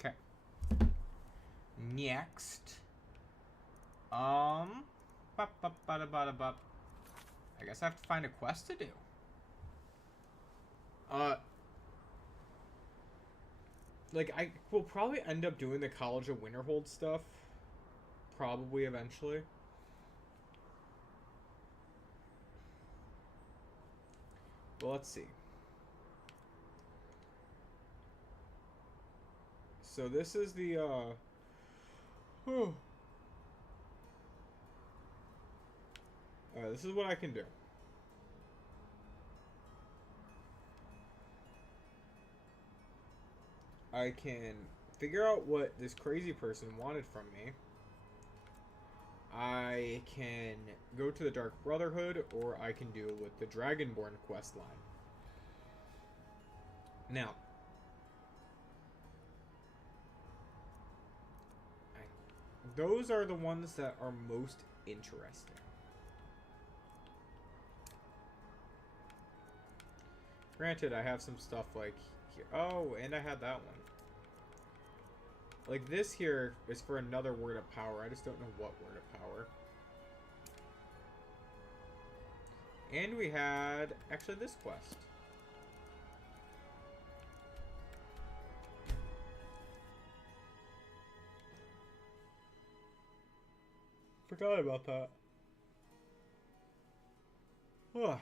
Okay. Next. I guess I have to find a quest to do. Like, I will probably end up doing the College of Winterhold stuff. Probably eventually. Well, let's see. So this is the, this is what I can do. I can figure out what this crazy person wanted from me. I can go to the Dark Brotherhood, or I can deal with the Dragonborn quest line. Now, those are the ones that are most interesting. Granted, I have some stuff like here. Oh, and I had that one. Like, this here is for another word of power. I just don't know what word of power. And we had, actually, this quest. Forgot about that. Ugh.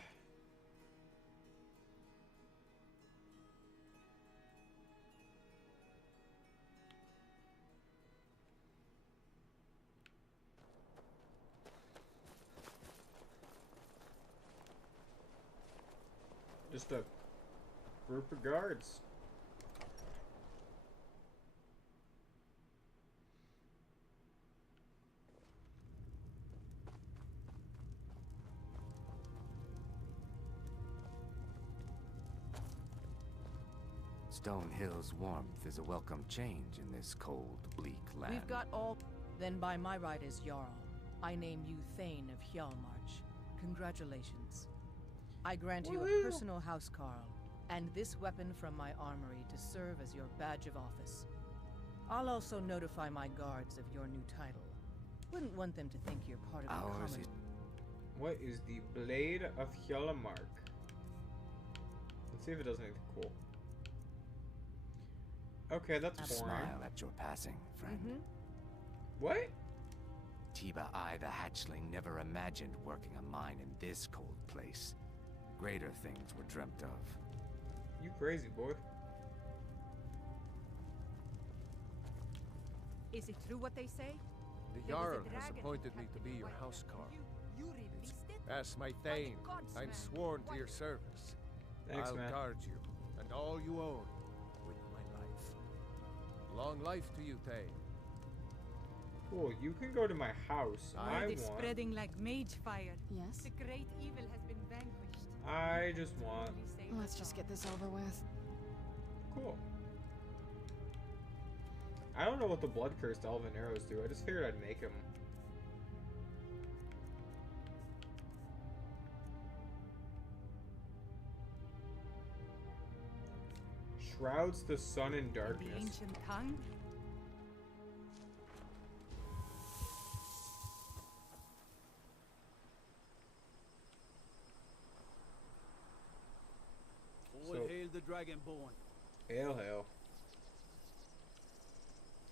Just a group of guards. Stonehill's warmth is a welcome change in this cold, bleak land. We've got all... Then by my right as Jarl, I name you Thane of Hjalmarch. Congratulations. I grant you a personal housecarl, and this weapon from my armory to serve as your badge of office. I'll also notify my guards of your new title. Wouldn't want them to think you're part of the common... What is the Blade of Hjalmarch? Let's see if it does anything cool. Okay, that's boring. Smile at your passing, friend. What? Tiba, I, the hatchling, never imagined working a mine in this cold place. Greater things were dreamt of. You crazy, boy. Is it true what they say? The There was a Jarl has dragon appointed me to be your housecarl. As my Thane, I'm sworn to your service. Thanks, I'll man. guard you and all you own with my life. Long life to you, Thane. Cool, you can go to my house. I Word is want. spreading like mage fire. Yes? The great evil has been vanquished. I just want. Let's just get this over with. Cool. I don't know what the blood cursed elven arrows do. I just figured I'd make them. Shrouds the sun in The darkness. ancient tongue? All So- hail the Dragonborn. Hail, hail.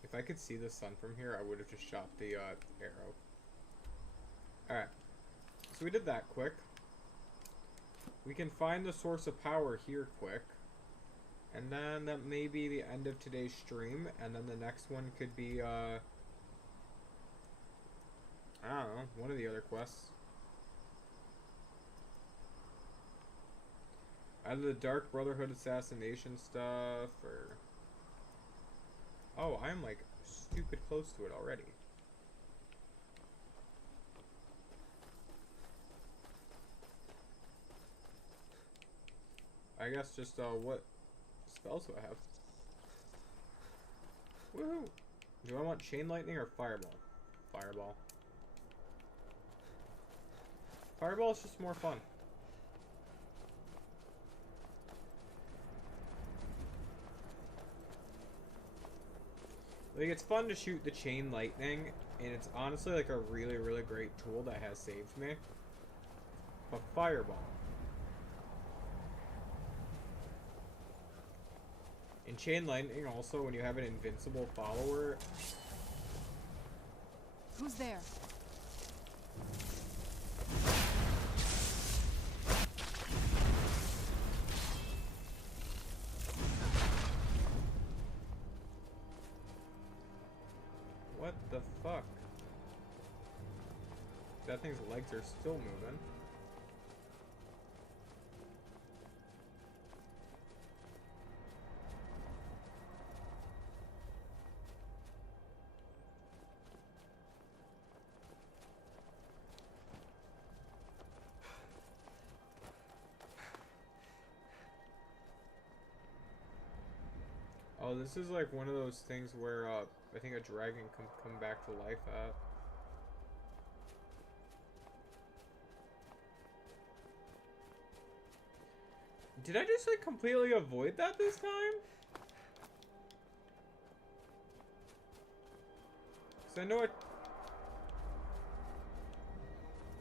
If I could see the sun from here, I would have just shot the arrow. Alright. So we did that quick. We can find the source of power here quick. And then that may be the end of today's stream. And then the next one could be, I don't know, one of the other quests. Either the Dark Brotherhood assassination stuff, or... Oh, I'm like stupid close to it already. I guess just, what spells do I have? Woohoo! Do I want Chain Lightning or Fireball? Fireball. Fireball is just more fun. Like, it's fun to shoot the Chain Lightning, and it's honestly like a really, really great tool that has saved me. But Fireball. In Chain Lightning, also, when you have an invincible follower... Who's there? What the fuck? That thing's legs are still moving. Oh, this is like one of those things where I think a dragon can come back to life at. Did I just like completely avoid that this time? Cause I know it.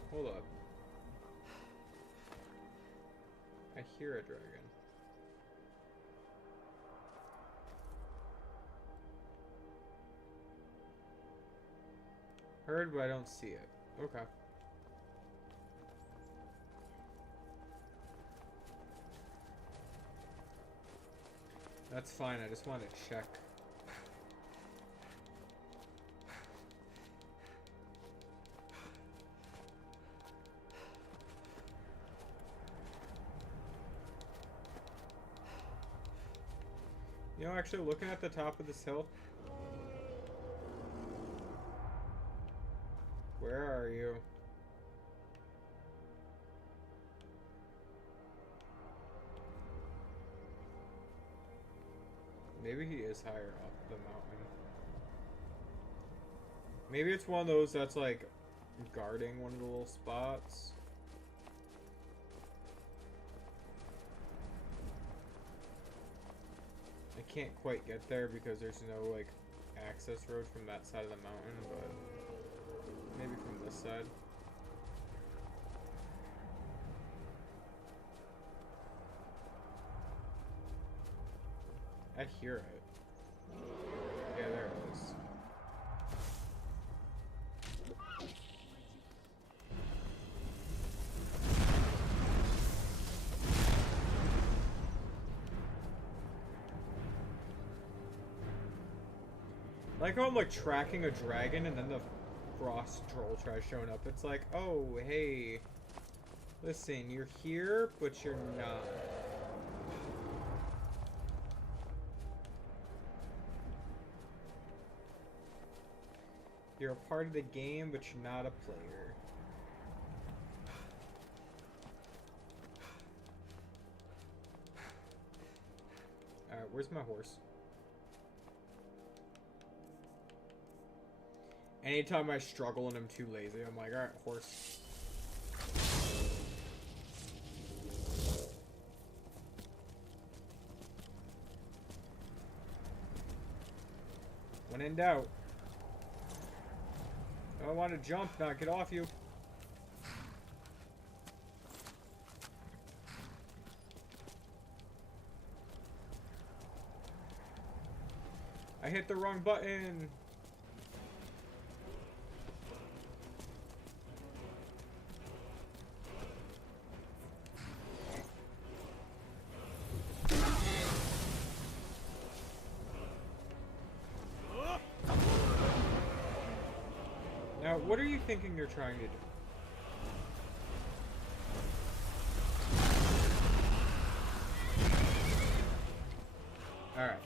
Hold up. I hear a dragon. Heard, but I don't see it. Okay. That's fine, I just want to check. You know, actually looking at the top of this hill. Where are you? Maybe he is higher up the mountain. Maybe it's one of those that's like guarding one of the little spots. I can't quite get there because there's no like access road from that side of the mountain, but maybe from this side. I hear it. Yeah, there it is. Like how I'm like tracking a dragon and then the frost troll tries showing up. It's like, oh, hey, listen, you're here, but you're not. You're a part of the game, but you're not a player. Alright, where's my horse? Anytime I struggle and I'm too lazy, I'm like, alright, horse. When in doubt. I want to jump, not get off you. I hit the wrong button. Now, what are you thinking you're trying to do? Alright.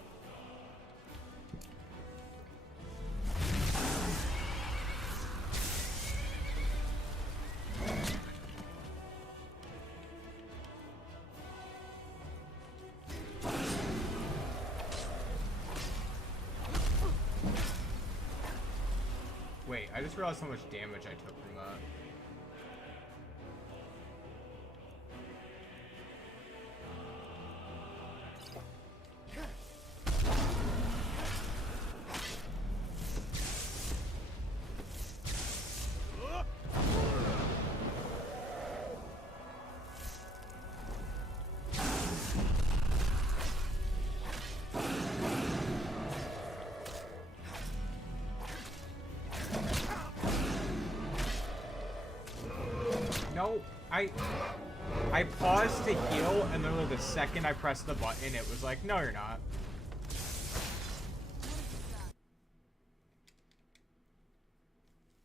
Wait, I just realized how much damage I took from that. No, I paused to heal, and literally the second I pressed the button, it was like, no, you're not.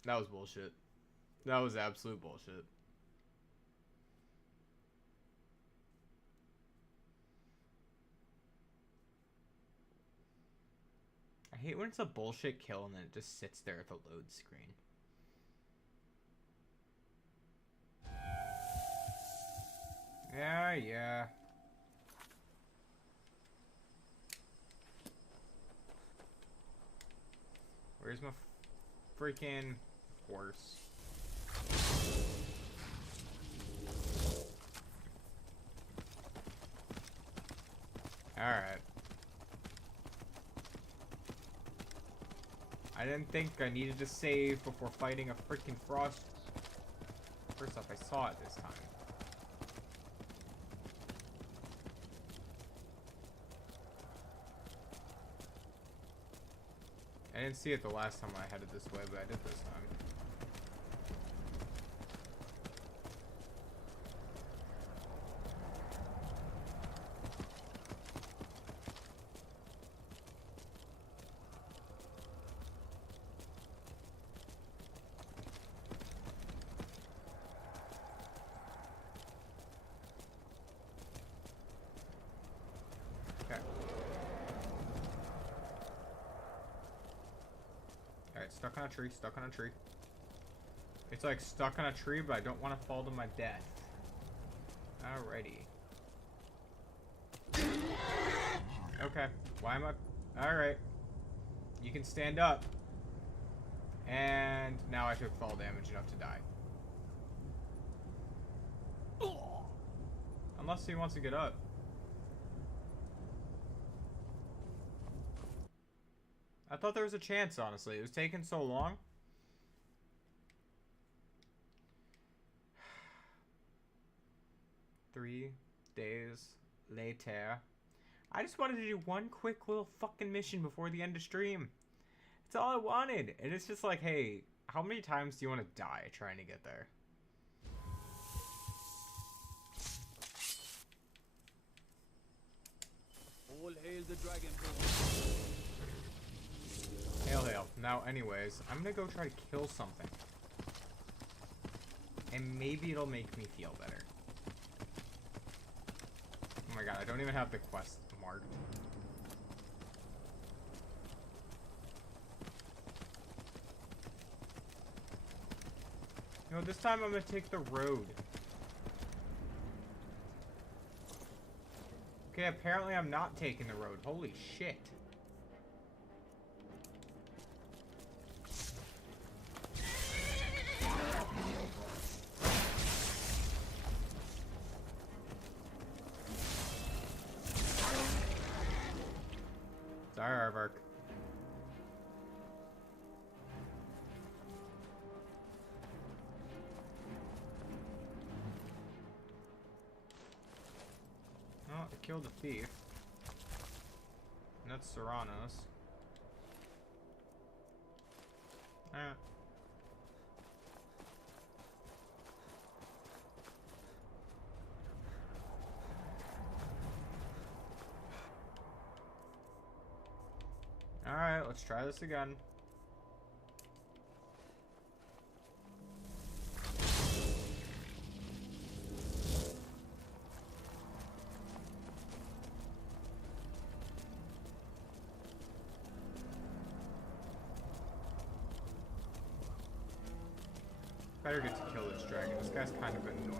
That was bullshit. That was absolute bullshit. I hate when it's a bullshit kill and then it just sits there at the load screen. Yeah. Where's my freaking horse? Alright. I didn't think I needed to save before fighting a freaking frost. First off, I saw it this time. I didn't see it the last time I headed this way, but I did this time. Stuck on a tree, stuck on a tree. It's like stuck on a tree, but I don't want to fall to my death. Alrighty. Okay, why am I... Alright. You can stand up. And now I took fall damage enough to die. Unless he wants to get up. I thought there was a chance, honestly. It was taking so long. Three days later. I just wanted to do one quick little fucking mission before the end of stream. That's all I wanted. And it's just like, hey, how many times do you want to die trying to get there? All hail the Dragonborn. Hail, hail. Now, anyways, I'm gonna go try to kill something. And maybe it'll make me feel better. Oh my god, I don't even have the quest marked. You know, this time I'm gonna take the road. Okay, apparently I'm not taking the road. Holy shit. Sorry, Aardvark. Oh, I killed a thief. And that's Serranos. Ah. Alright, let's try this again. Better get to kill this dragon. This guy's kind of annoying me.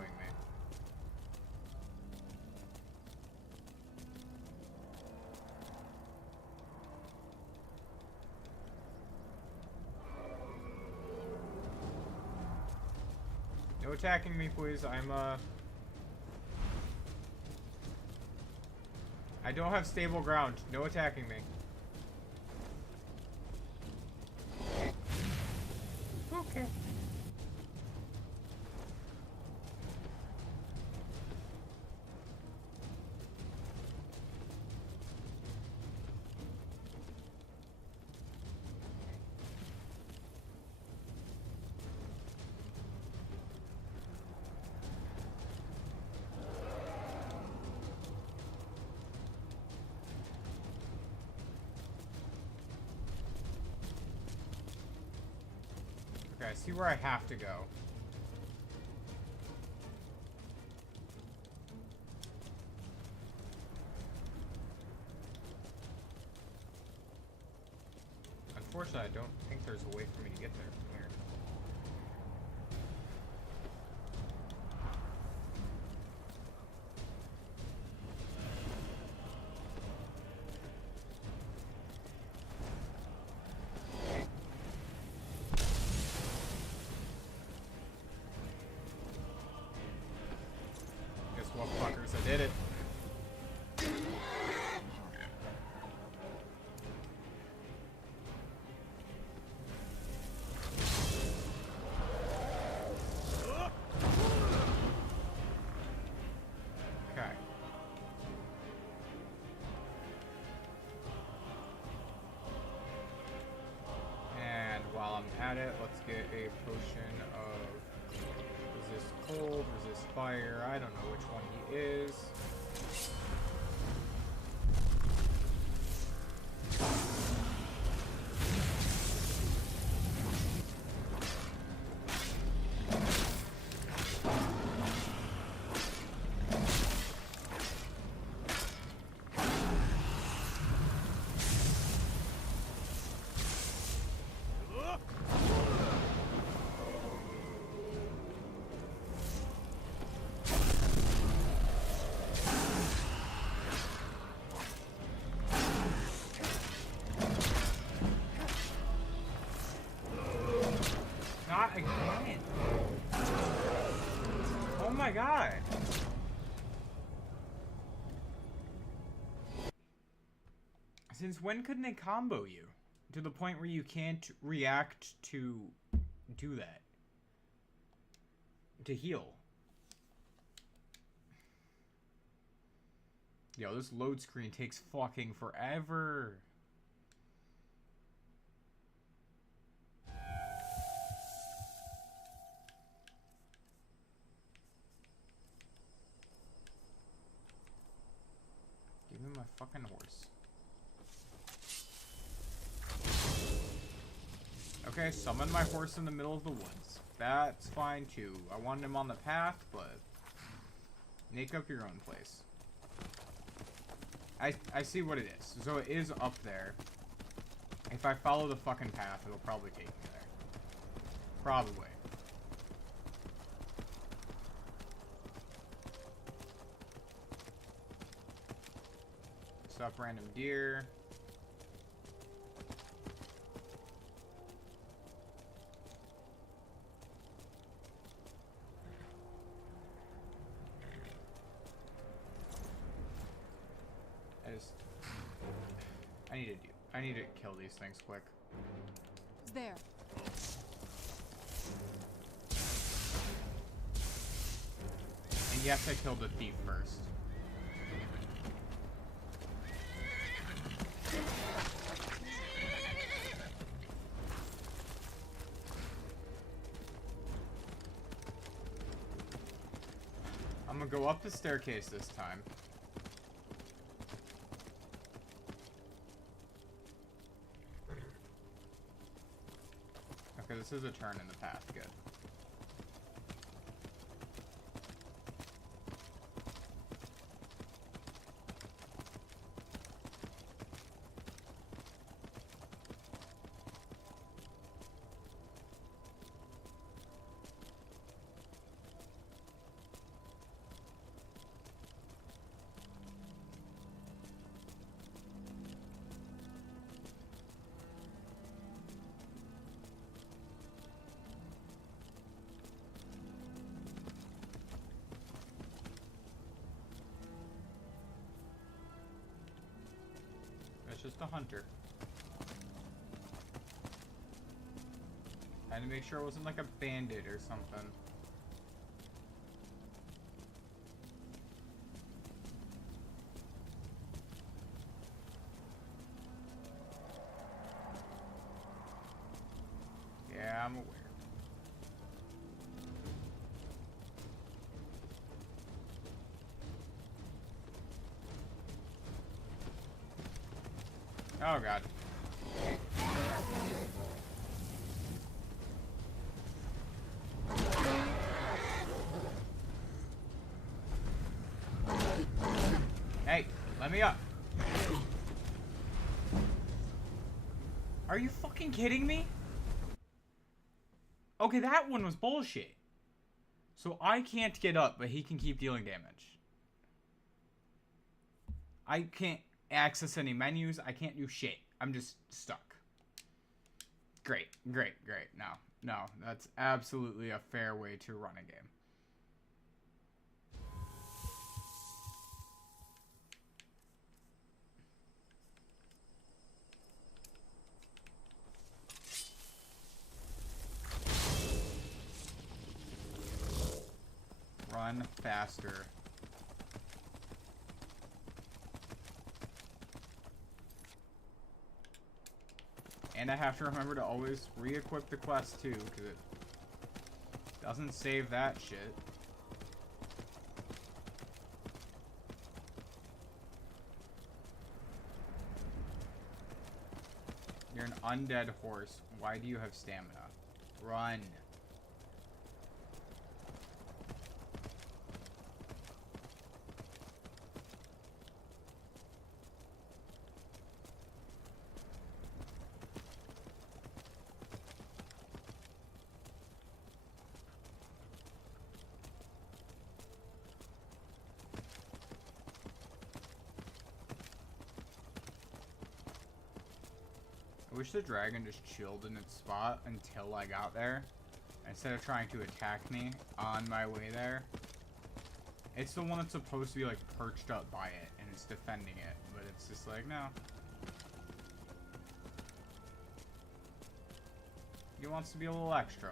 No attacking me, please. I don't have stable ground. No attacking me. Okay. Okay, I see where I have to go. Unfortunately, I don't think there's a way for me to get there from here. Guess what, fuckers? I did it. Okay. And while I'm at it, let's get a potion of resist cold, resist fire. I don't know which one he is. Not again. Oh my god. Since when couldn't it combo you? To the point where you can't react to do that. To heal. Yo, this load screen takes fucking forever. Give me my fucking horse. Okay, summon my horse in the middle of the woods. That's fine too. I wanted him on the path, but make up your own place. I see what it is. So it is up there. If I follow the fucking path, it'll probably take me there. Probably. Stop random deer. I need to kill these things quick. It's there. And yes, I killed the thief first. I'm gonna go up the staircase this time. Okay, this is a turn in the path. Good. Just a hunter. I had to make sure it wasn't like a bandit or something. Yeah, I'm aware. Oh god. Hey, let me up. Are you fucking kidding me? Okay, that one was bullshit. So I can't get up, but he can keep dealing damage. I can't access any menus. I can't do shit. I'm just stuck. Great, great, great. No, that's absolutely a fair way to run a game. Run faster. And I have to remember to always re-equip the quest too, because it doesn't save that shit. You're an undead horse. Why do you have stamina? Run. I wish the dragon just chilled in its spot until I got there, instead of trying to attack me on my way there. It's the one that's supposed to be like perched up by it, and it's defending it, but it's just like, no. He wants to be a little extra.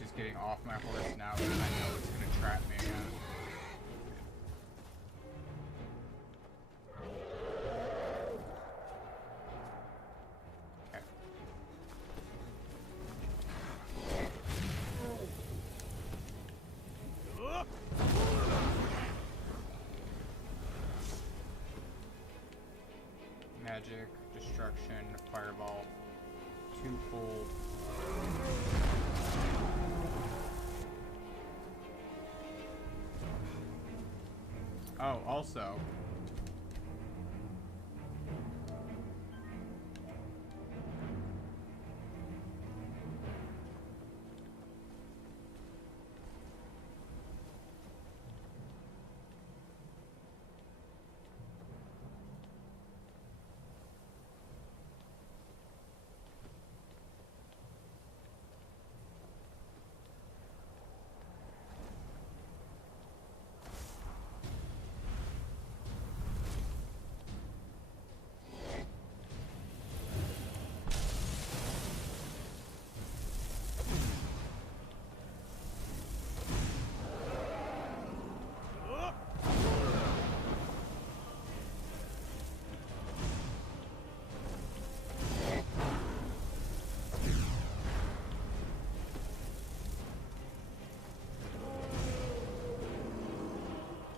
just getting off my horse now that I know it's gonna trap me again. Magic, destruction, fireball, twofold. Oh, also.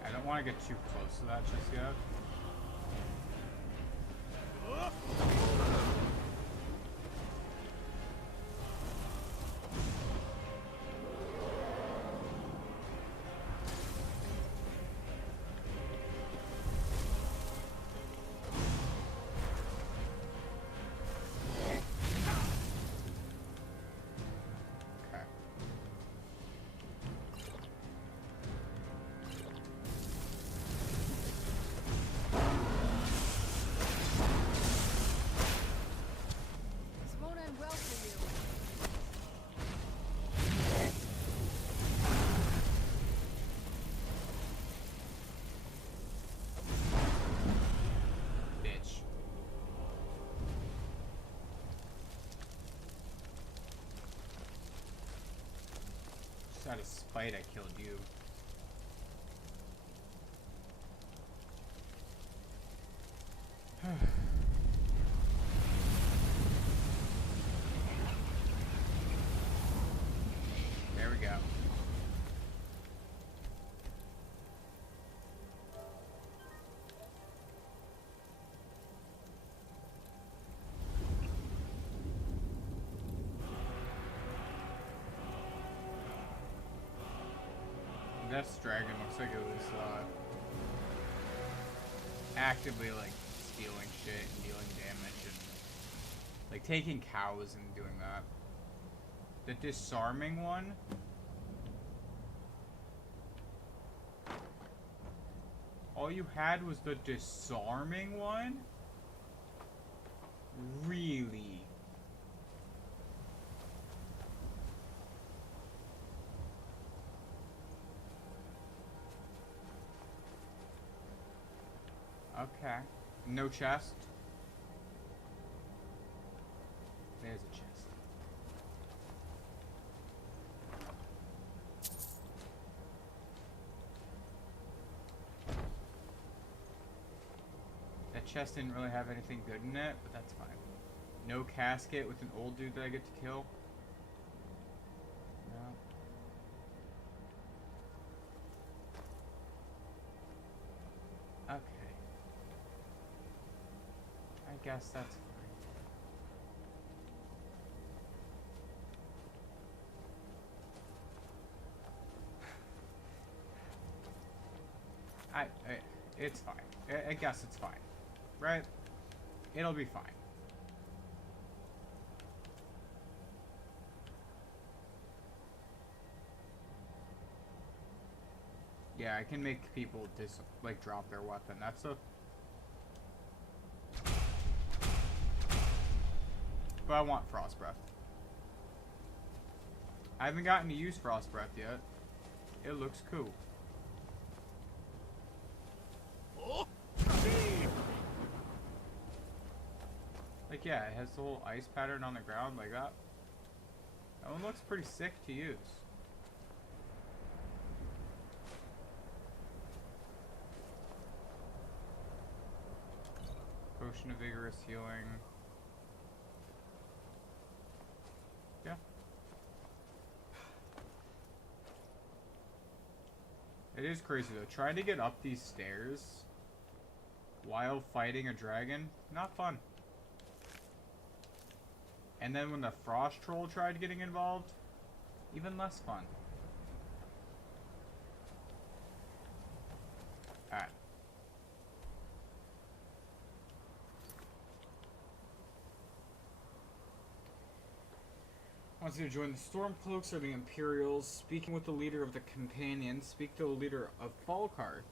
I don't want to get too close to that just yet. Out of spite, I killed you. There we go. Death's dragon looks like it was actively like stealing shit and dealing damage and like taking cows and doing that. The disarming one? All you had was the disarming one? Really? Okay. No chest? There's a chest. That chest didn't really have anything good in it, but that's fine. No casket with an old dude that I get to kill? No. Okay. I guess that's fine. It's fine. I guess it's fine. Right? It'll be fine. Yeah, I can make people drop their weapon. That's a... But I want Frost Breath. I haven't gotten to use Frost Breath yet. It looks cool. Like, yeah, it has the whole ice pattern on the ground like that. That one looks pretty sick to use. Potion of vigorous healing. Yeah. It is crazy though. Trying to get up these stairs while fighting a dragon, not fun. And then when the frost troll tried getting involved, even less fun. Alright. Wants you to join the Stormcloaks or the Imperials. Speaking with the leader of the Companions. Speak to the leader of Falkreath,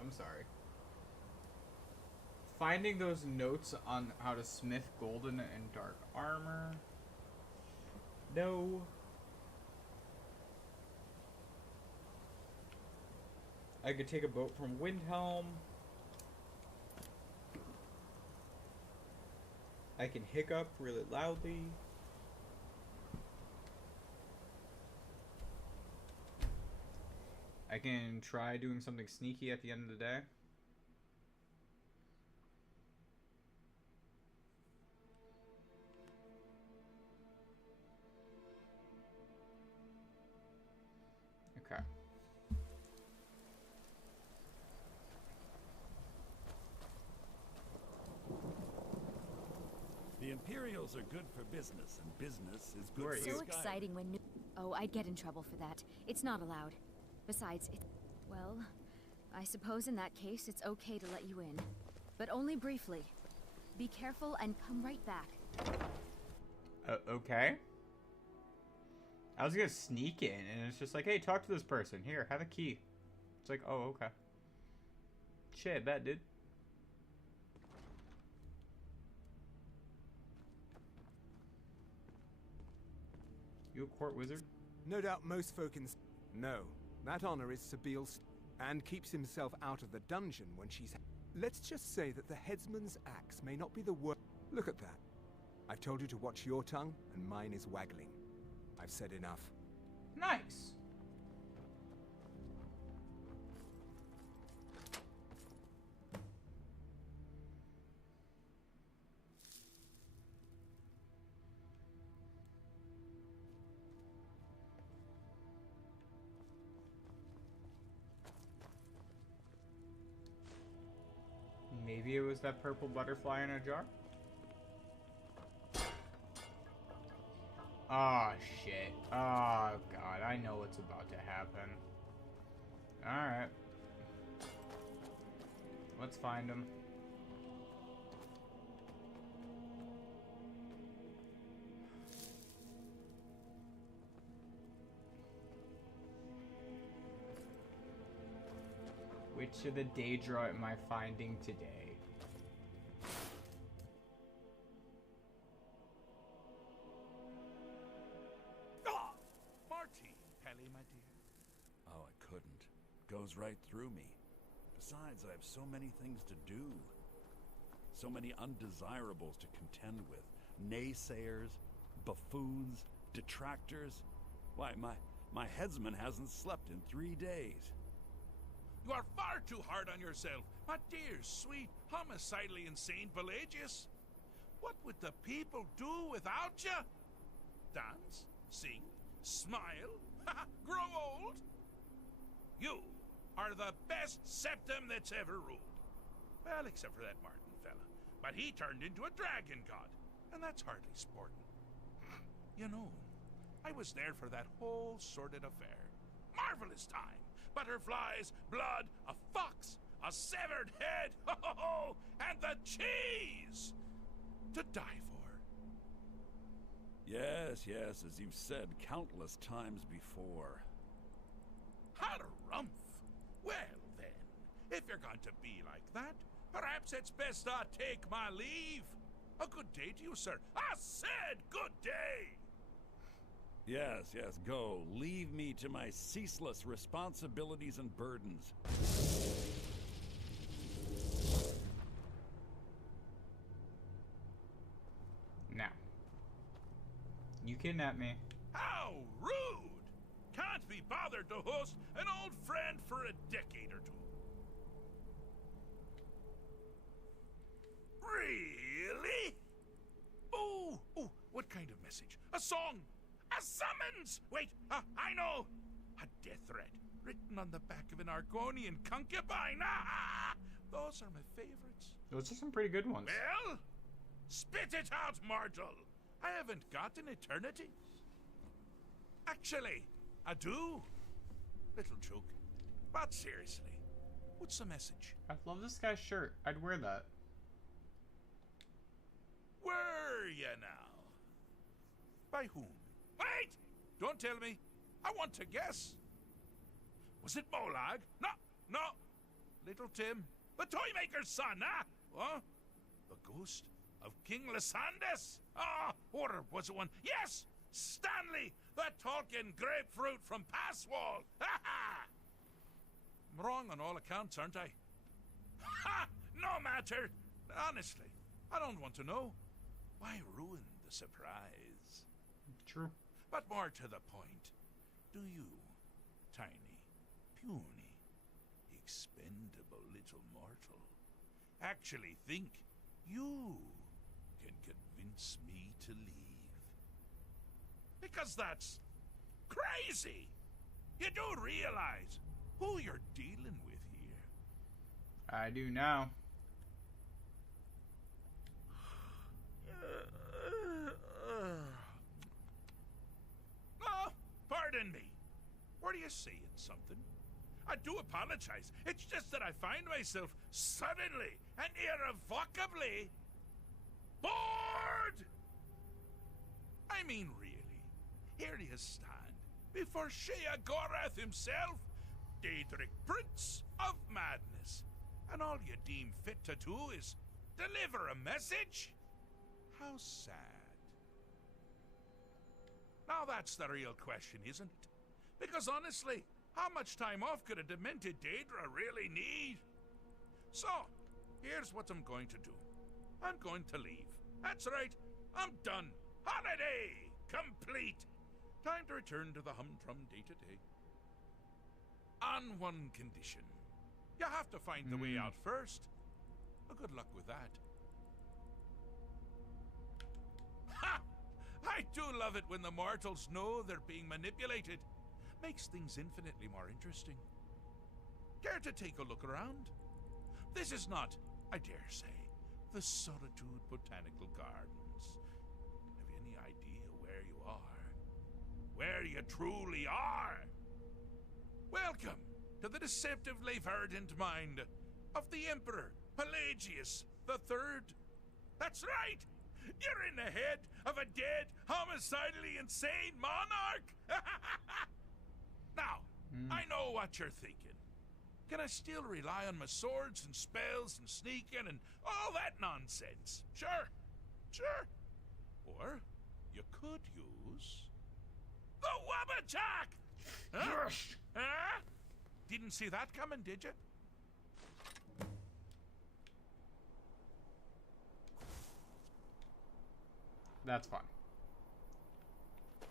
I'm sorry. Finding those notes on how to smith golden and dark armor. No. I could take a boat from Windhelm. I can hiccup really loudly. I can try doing something sneaky at the end of the day. Okay. The Imperials are good for business, and business is good for So Skyrim. exciting when Oh, I'd get in trouble for that. It's not allowed. Besides, well, I suppose in that case it's okay to let you in. But only briefly. Be careful and come right back. Okay. I was gonna sneak in, and it's just like, hey, talk to this person. Here, have a key. It's like, oh, okay. Shit, bet, dude. You a court wizard? No doubt most folk in... No, that honor is Sabiel's... and keeps himself out of the dungeon when she's... Let's just say that the headsman's axe may not be the worst... Look at that. I've told you to watch your tongue, and mine is waggling. I've said enough. Nice. Maybe it was that purple butterfly in a jar? Oh, shit. Oh, God. I know what's about to happen. Alright. Let's find him. Which of the Daedra am I finding today? Oh, I couldn't. Goes right through me. Besides, I have so many things to do. So many undesirables to contend with. Naysayers, buffoons, detractors. Why, my headsman hasn't slept in 3 days. You are far too hard on yourself, my dear, sweet, homicidally insane Pelagius. What would the people do without you? Dance? Sing? Smile? Grow old? You are the best septum that's ever ruled. Well, except for that Martin fella. But he turned into a dragon god, and that's hardly sporting. You know, I was there for that whole sordid affair. Marvelous time. Butterflies, blood, a fox, a severed head, and the cheese to die for. Yes, as you've said countless times before. Harumph! Well then, if you're going to be like that, perhaps it's best I take my leave. A good day to you, sir. I said good day! Yes, go. Leave me to my ceaseless responsibilities and burdens. Now. You kidnapped me. How rude! Can't be bothered to host an old friend for a decade or two. Really? Oh, what kind of message? A song? A summons? Wait, I know. A death threat written on the back of an Argonian concubine. Those are my favorites. Those are some pretty good ones. Well, spit it out, mortal. I haven't got an eternity. Actually, I do. Little joke. But seriously, what's the message? I love this guy's shirt. I'd wear that. Were ya now? By whom? Wait! Don't tell me. I want to guess. Was it Molag? No. Little Tim. The Toymaker's son, What? The ghost of King Lysandas? Or was it one? Yes! Stanley, the talking grapefruit from Passwall. I'm wrong on all accounts, aren't I? No matter. Honestly, I don't want to know. Why ruin the surprise? True. But more to the point, do you, tiny, puny, expendable little mortal, actually think you can convince me to leave? Because that's crazy! You do realize who you're dealing with here. I do now. Pardon me. Were you saying something? I do apologize. It's just that I find myself suddenly and irrevocably bored. I mean, really. Here you stand before Shea Gorath himself, Daedric Prince of Madness, and all you deem fit to do is deliver a message? How sad. Now that's the real question, isn't it? Because honestly, how much time off could a demented Daedra really need? So, here's what I'm going to do. I'm going to leave. That's right, I'm done. Holiday complete. Time to return to the humdrum day-to-day. On one condition. You have to find the way out first. Well, good luck with that. Ha! I do love it when the mortals know they're being manipulated. Makes things infinitely more interesting. Care to take a look around? This is not, I dare say, the Solitude Botanical Gardens. Have you any idea where you are? Where you truly are? Welcome to the deceptively verdant mind of the Emperor Pelagius III. That's right! You're in the head of a dead, homicidally insane monarch! Now, I know what you're thinking. Can I still rely on my swords and spells and sneaking and all that nonsense? Sure. Or you could use the Wabbajack! Huh? Huh? Didn't see that coming, did you? That's fine.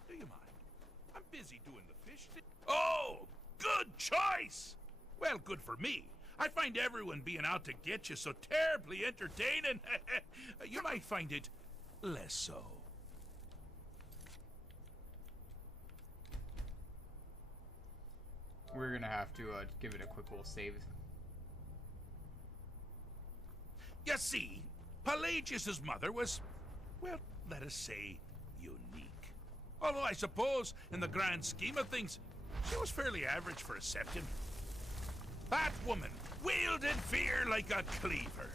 Do you mind? I'm busy doing the fish. Oh, good choice! Well, good for me. I find everyone being out to get you so terribly entertaining. You might find it less so. We're gonna have to give it a quick little save. You see, Pelagius's mother was, well, let us say, unique. Although I suppose, in the grand scheme of things, she was fairly average for a septim. That woman wielded fear like a cleaver.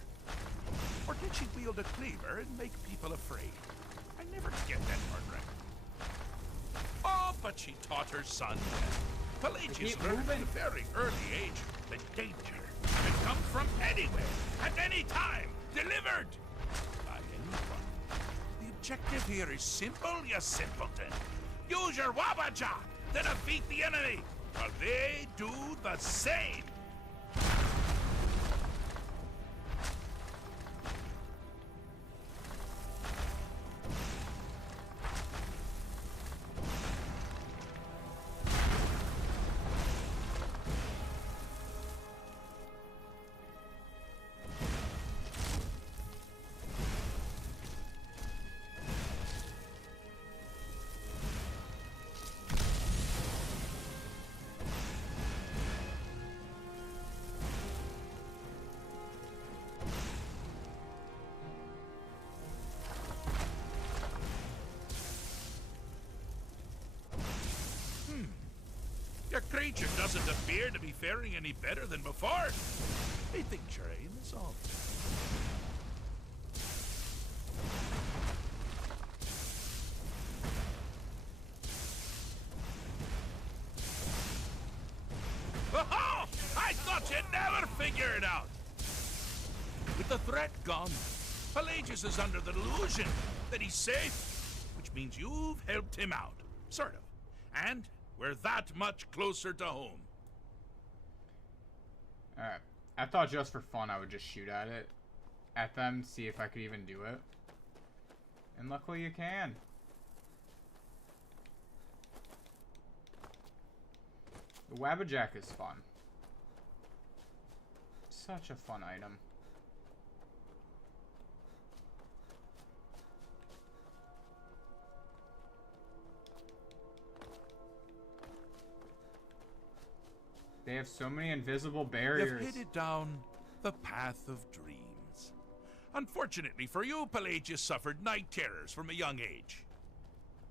Or did she wield a cleaver and make people afraid? I never get that part right. Oh, but she taught her son. Pelagius learned at a very early age that danger can come from anywhere, at any time, delivered by anyone. The objective here is simple, you simpleton. Use your Wabbajack to defeat the enemy, while they do the same. creature doesn't appear to be faring any better than before. I think your aim is all. Oh, I thought you'd never figure it out. With the threat gone, Pelagius is under the delusion that he's safe, which means you've helped him out, sort of. And we're that much closer to home. Alright. I thought just for fun I would just shoot at them, see if I could even do it. And luckily you can. The Wabbajack is fun. Such a fun item. They have so many invisible barriers. You've headed down the path of dreams. Unfortunately for you, Pelagius suffered night terrors from a young age.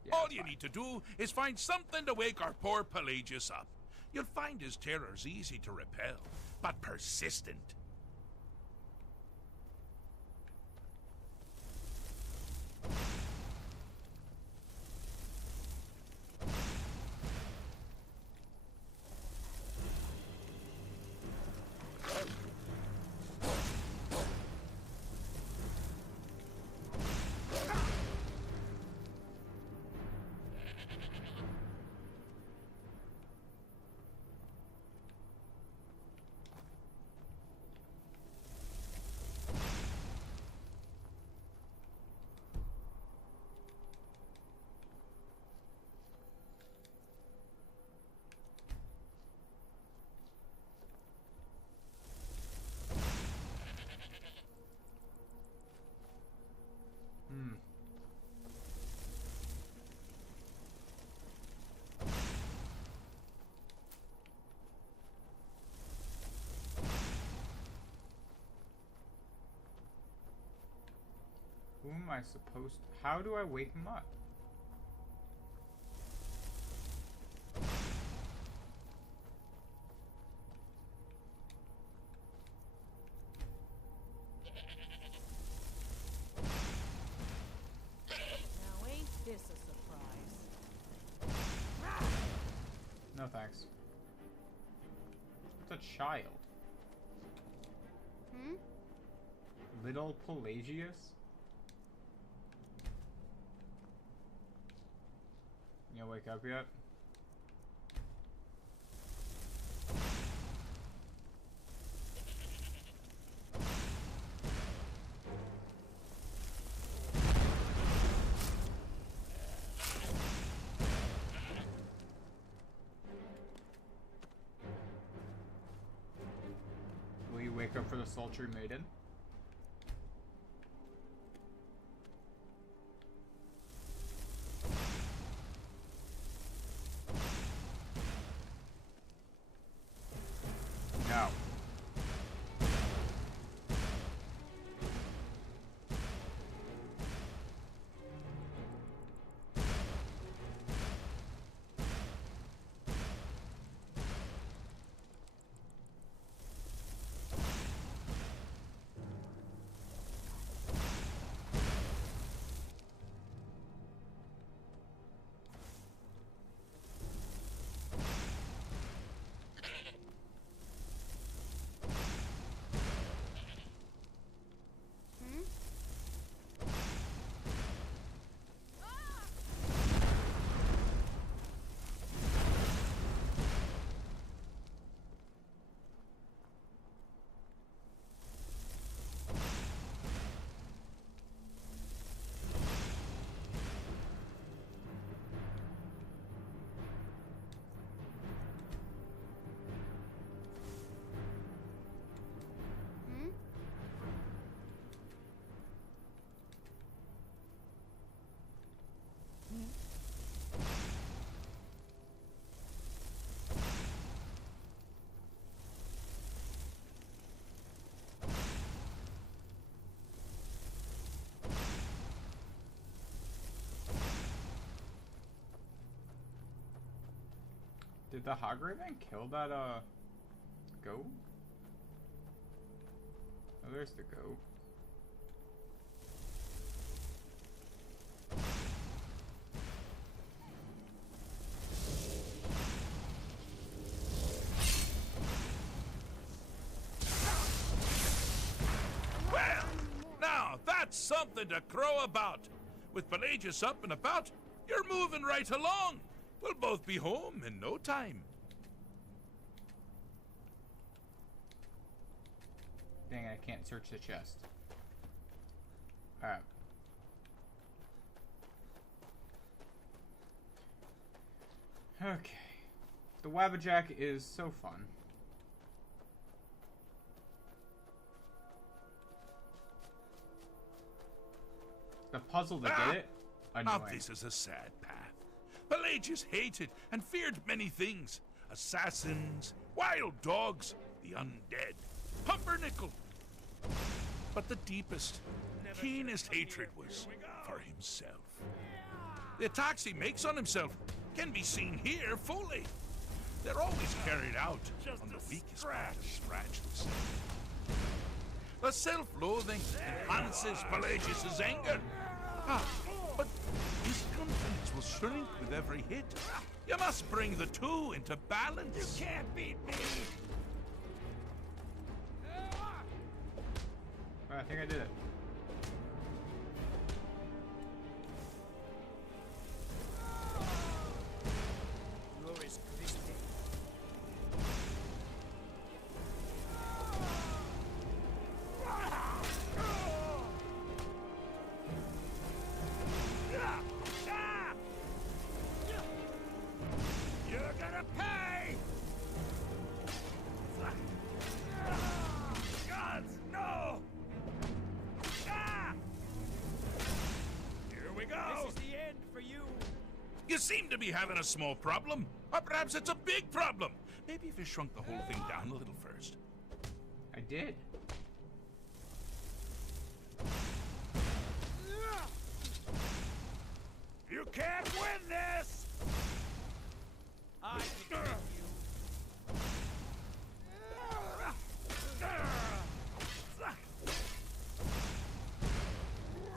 Yeah, all you need to do is find something to wake our poor Pelagius up. You'll find his terrors easy to repel, but persistent. Who am I supposed to... How do I wake him up? Now ain't this a surprise? No thanks. It's a child. Hmm? Little Pelagius? You gonna wake up yet? Will you wake up for the sultry maiden? No. Did the Hograyman kill that, goat? Oh, there's the goat. Well, now that's something to crow about. With Pelagius up and about, you're moving right along. We'll both be home in no time. Dang it, I can't search the chest. Alright. Okay. The Wabbajack is so fun. The puzzle that did it? Now Annoying. this is a sad path. Pelagius hated and feared many things. Assassins, wild dogs, the undead, pumpernickel. But the deepest, keenest hatred was for himself. The attacks he makes on himself can be seen here fully. They're always carried out on the weakest part of his fragile self. The self-loathing enhances Pelagius' anger. But his confidence will shrink with every hit. You must bring the two into balance. You can't beat me! I think I did it. You're gonna pay! Gods, no! Here we go! This is the end for you. You seem to be having a small problem. Or perhaps it's a big problem. Maybe if you shrunk the whole thing down a little first. I did. You can't win this! I can get you.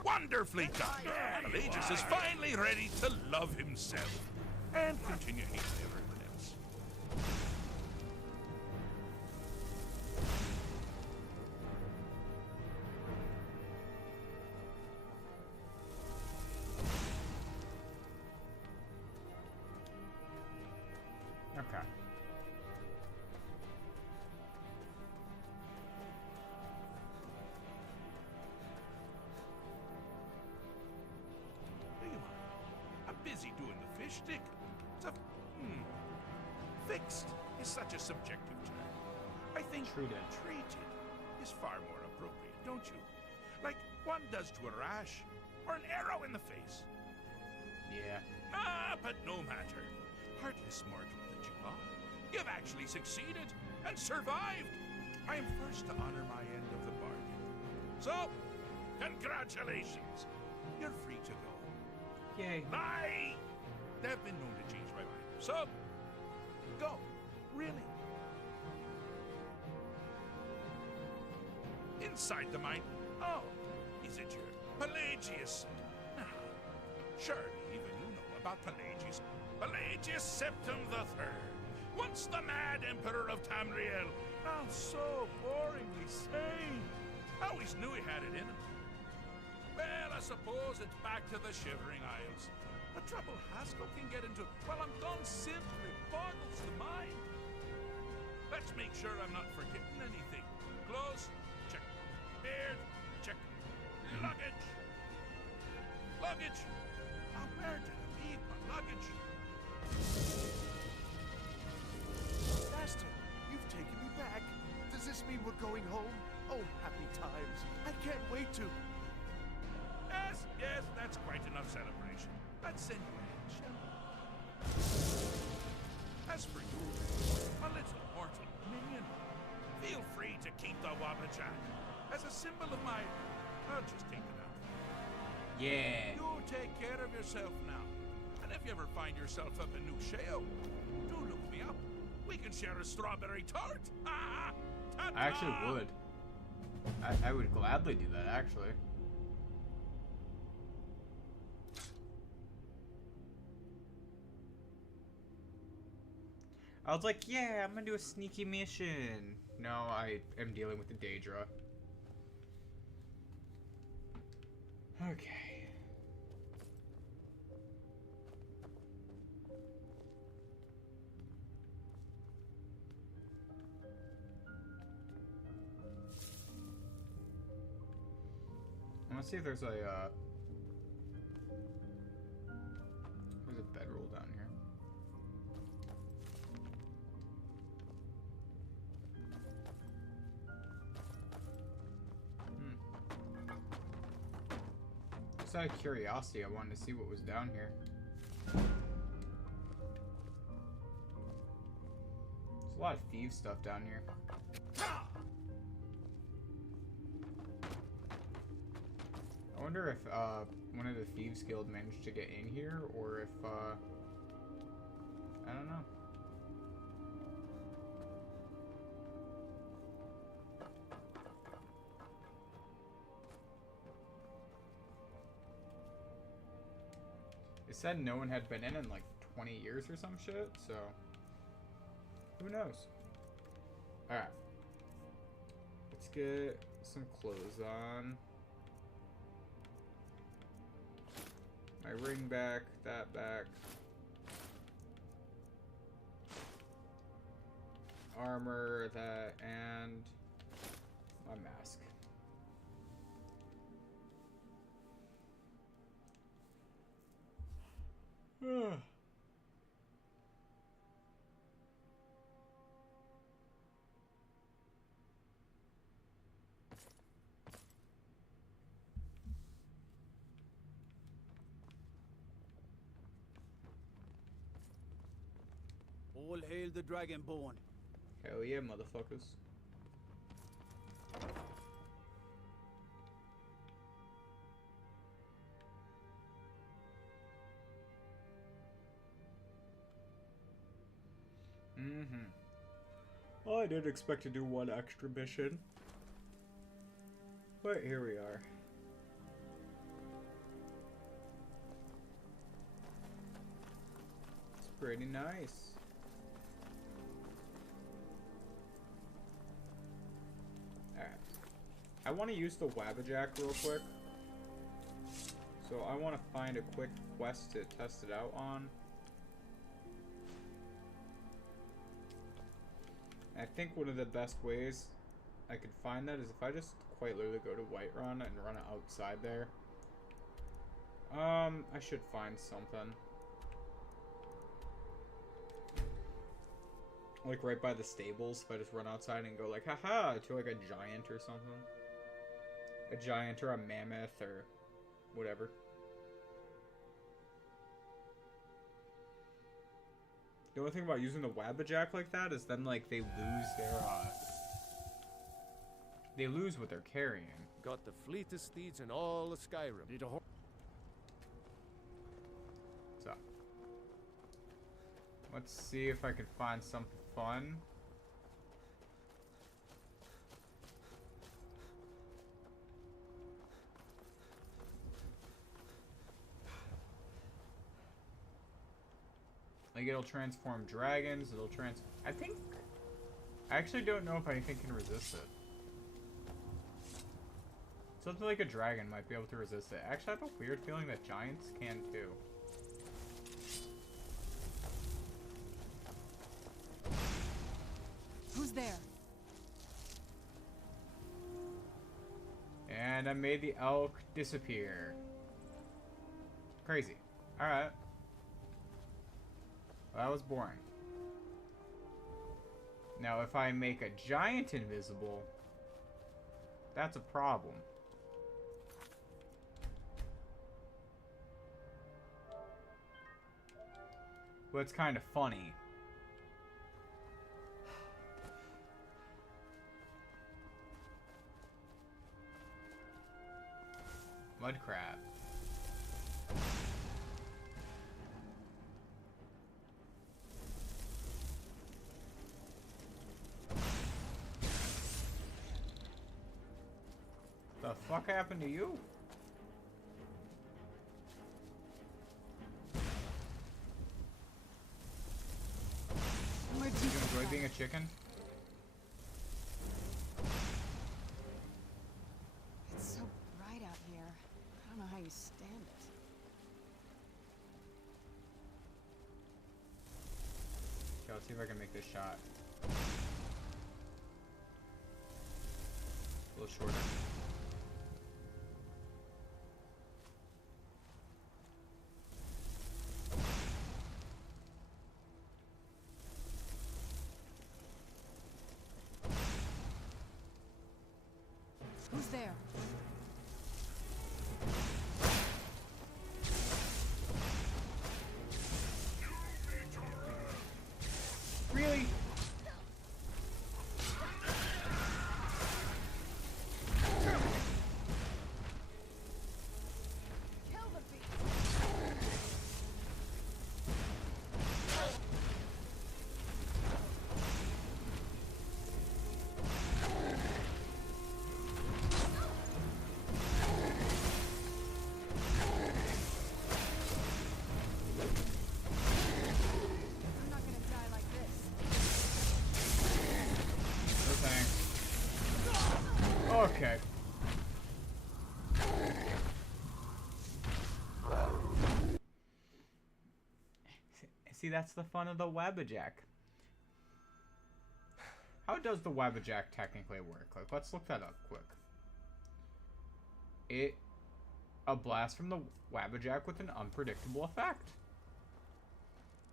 Wonderfully done! Pelagius is finally ready to love himself and continue hating everyone else. Okay. I'm busy doing the fish stick. So, fixed is such a subjective term. I think treated is far more appropriate, don't you? Like one does to a rash or an arrow in the face. Yeah. But no matter. Heartless mortal that you are, you've actually succeeded and survived. I am first to honor my end of the bargain. So, congratulations. You're free to go. Yay. Lie! They've been known to change my mind. So, go. Really. Inside the mine. Oh, is it your Pelagius? Surely even you know about Pelagius. Pelagius Septim III. Once the mad emperor of Tamriel. Now so boringly sane. I always knew he had it in him. Well, I suppose it's back to the Shivering Isles. The trouble Haskell can get into, well, I'm done simply boggles the mind. Let's make sure I'm not forgetting anything. Clothes, check. Beard, check. Luggage. Luggage. Now, where did I leave my luggage? Master, you've taken me back. Does this mean we're going home? Oh, happy times. I can't wait to. Yes, that's quite enough celebration. Let's send you in, shall we? As for you, a little mortal minion, feel free to keep the Wabbajack as a symbol of my... I'll just take it out. Yeah. You take care of yourself now. And if you ever find yourself up in New Sheo, do look me me up. We can share a strawberry tart. I actually would. I would gladly do that, actually. I was like, yeah, I'm gonna do a sneaky mission. No, I am dealing with the Daedra. Okay. I want to see if there's a bedroll down here. Just out of curiosity, I wanted to see what was down here. There's a lot of thief stuff down here. I wonder if one of the Thieves Guild managed to get in here, or if I don't know. It said no one had been in like 20 years or some shit, so who knows? Alright. Let's get some clothes on. My ring back, that back. Armor, that, and my mask. All hail the Dragonborn. Hell yeah, motherfuckers. Well, I did expect to do one extra mission. But here we are. It's pretty nice. Alright. I want to use the Wabbajack real quick. So I want to find a quick quest to test it out on. I think one of the best ways I could find that is if I just quite literally go to Whiterun and run it outside there. I should find something. Like right by the stables, if I just run outside and go like, haha, to like a giant or something. A giant or a mammoth or whatever. The only thing about using the Wabbajack like that is then like they lose their they lose what they're carrying. Got the fleetest steeds in all of Skyrim. Need a horse. So let's see if I can find something fun. Like it'll transform dragons, I actually don't know if anything can resist it. Something like a dragon might be able to resist it. Actually, I have a weird feeling that giants can too. Who's there? And I made the elk disappear. Crazy. Alright. Well, that was boring. Now, if I make a giant invisible, that's a problem. Well, it's kind of funny. Mud crab. fuck happened to you? Where'd Do you you come enjoy from? being a chicken? It's so bright out here. I don't know how you stand it. Okay, let's see if I can make this shot. A little shorter. Who's there? Really? Kill the beast. I'm not gonna die like this. No thanks. Okay. See, that's the fun of the Wabbajack. How does the Wabbajack technically work? Like, let's look that up quick. A blast from the Wabbajack with an unpredictable effect.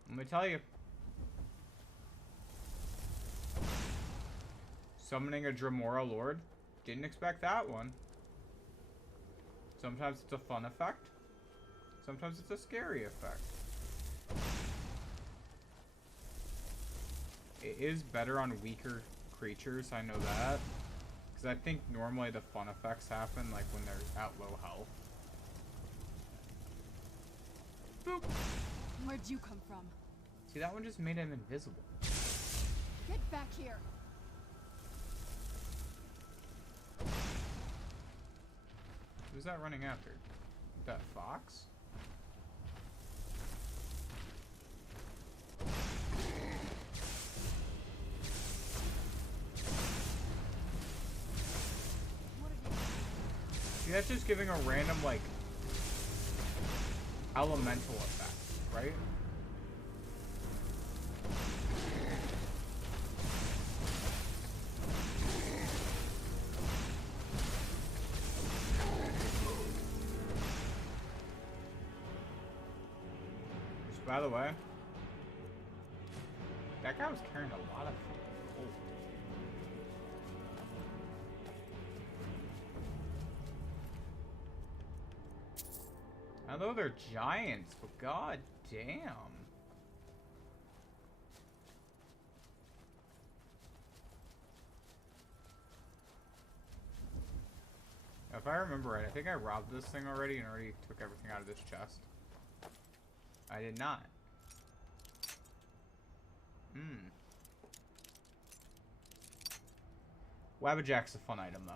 Let me tell you. Summoning a Dremora Lord. Didn't expect that one. Sometimes it's a fun effect. Sometimes it's a scary effect. It is better on weaker creatures, I know that. Because I think normally the fun effects happen like when they're at low health. Boop. Where'd you come from? See, that one just made him invisible. Get back here. Who's that running after? That fox? See, that's just giving a random, like, elemental effect, right? Which, by the way, that guy was carrying a lot of gold. I know they're giants, but god damn. If I remember right, I think I robbed this thing already and already took everything out of this chest. I did not. Wabbajack's a fun item, though.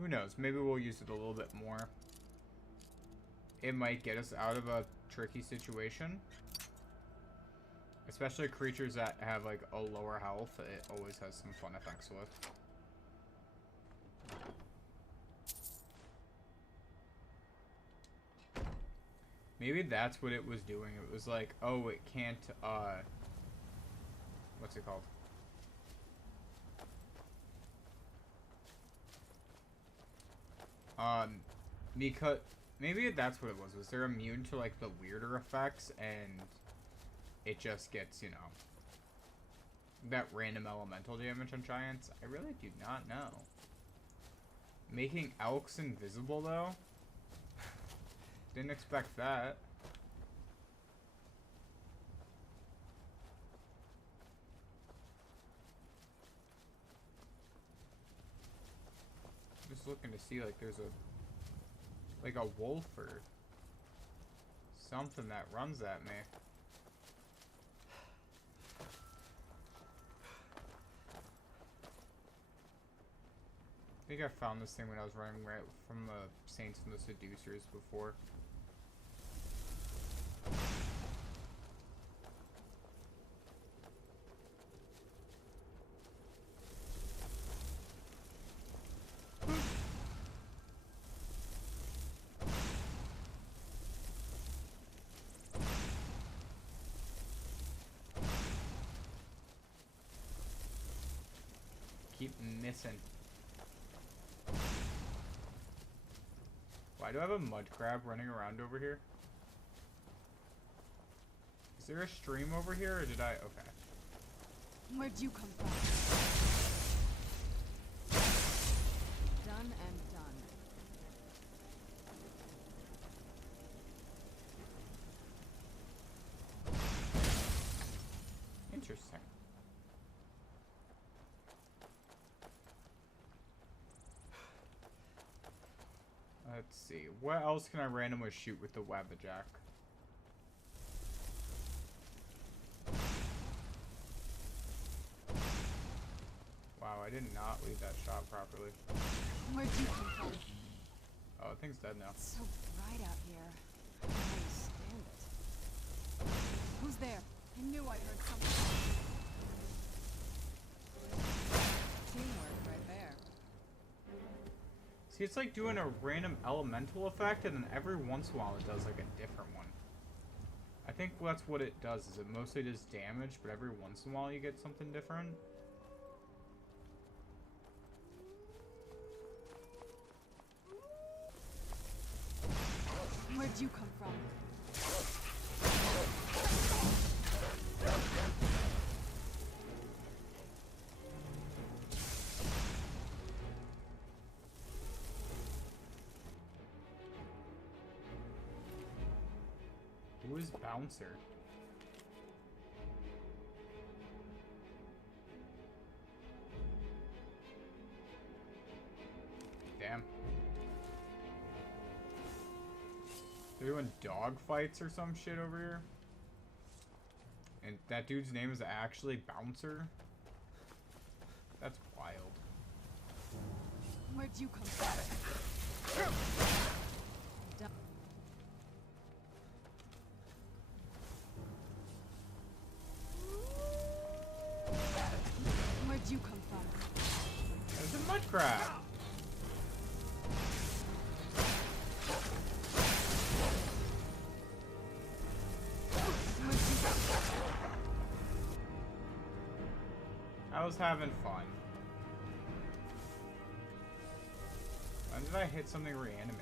Who knows? Maybe we'll use it a little bit more. It might get us out of a tricky situation. Especially creatures that have, like, a lower health. It always has some fun effects with. Maybe that's what it was doing. It was like, oh, it can't, what's it called? Because maybe that's what it was. Was they're immune to like the weirder effects, and it just gets, you know, that random elemental damage on giants? I really do not know. Making elks invisible though? Didn't expect that. Just looking to see like there's a wolf or something that runs at me. think I found this thing when I was running right from the Saints and the Seducers before. Keep missing. Why do I have a mud crab running around over here? Is there a stream over here, or did I? Okay. Where'd you come from? Done and done. Interesting. Let's see. What else can I randomly shoot with the Wabajack? Wow, I did not lead that shot properly. Where'd you come from? Oh, the thing's dead now. It's so bright out here. I can't really stand it. Who's there? I knew I heard something. Teamwork right there. See, it's like doing a random elemental effect, and then every once in a while it does like a different one. I think that's what it does, is it mostly does damage, but every once in a while you get something different. Where'd you come from? Who is Bouncer? Damn. They're doing dog fights or some shit over here. And that dude's name is actually Bouncer? That's wild. Where'd you come from? Done. Where'd you come from? There's a mud crab. I was having fun. When did I hit something reanimated?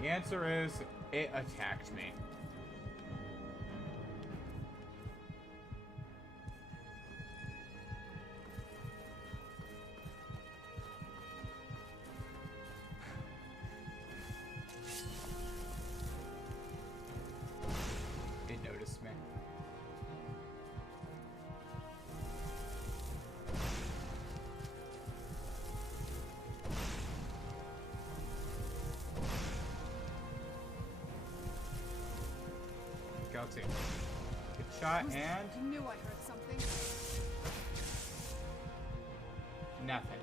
The answer is, it attacked me. It noticed me. Guilty. Good shot and I knew I heard something. nothing.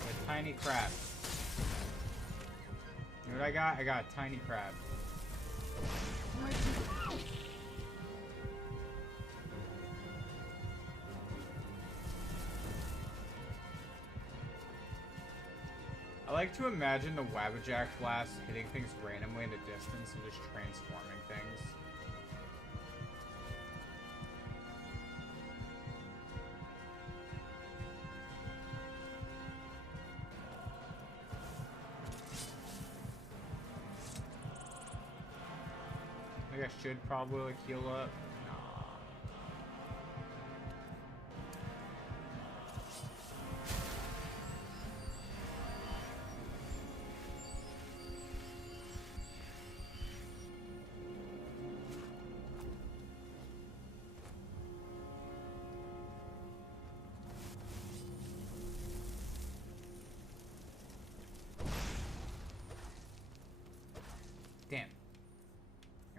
A tiny crab. You know what I got? I got a tiny crab. Where'd you come? I like to imagine the Wabajack blast hitting things randomly in the distance and just transforming things. I think I should probably like heal up. Nah.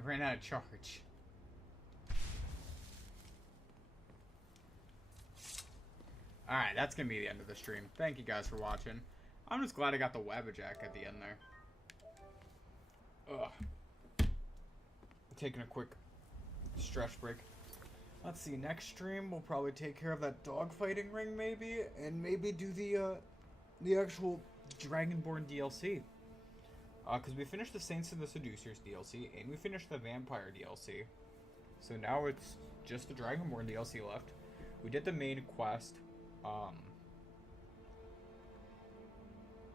I ran out of charge. Alright, that's gonna be the end of the stream. Thank you guys for watching. I'm just glad I got the Wabbajack at the end there. Ugh. Taking a quick stretch break. Let's see, next stream we'll probably take care of that dogfighting ring maybe, and maybe do the actual Dragonborn DLC. Because we finished the Saints and the Seducers DLC, and we finished the Vampire DLC. So now it's just the Dragonborn DLC left. We did the main quest.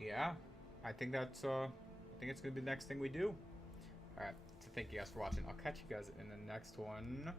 Yeah, I think that's I think it's gonna be the next thing we do. All right, so thank you guys for watching. I'll catch you guys in the next one.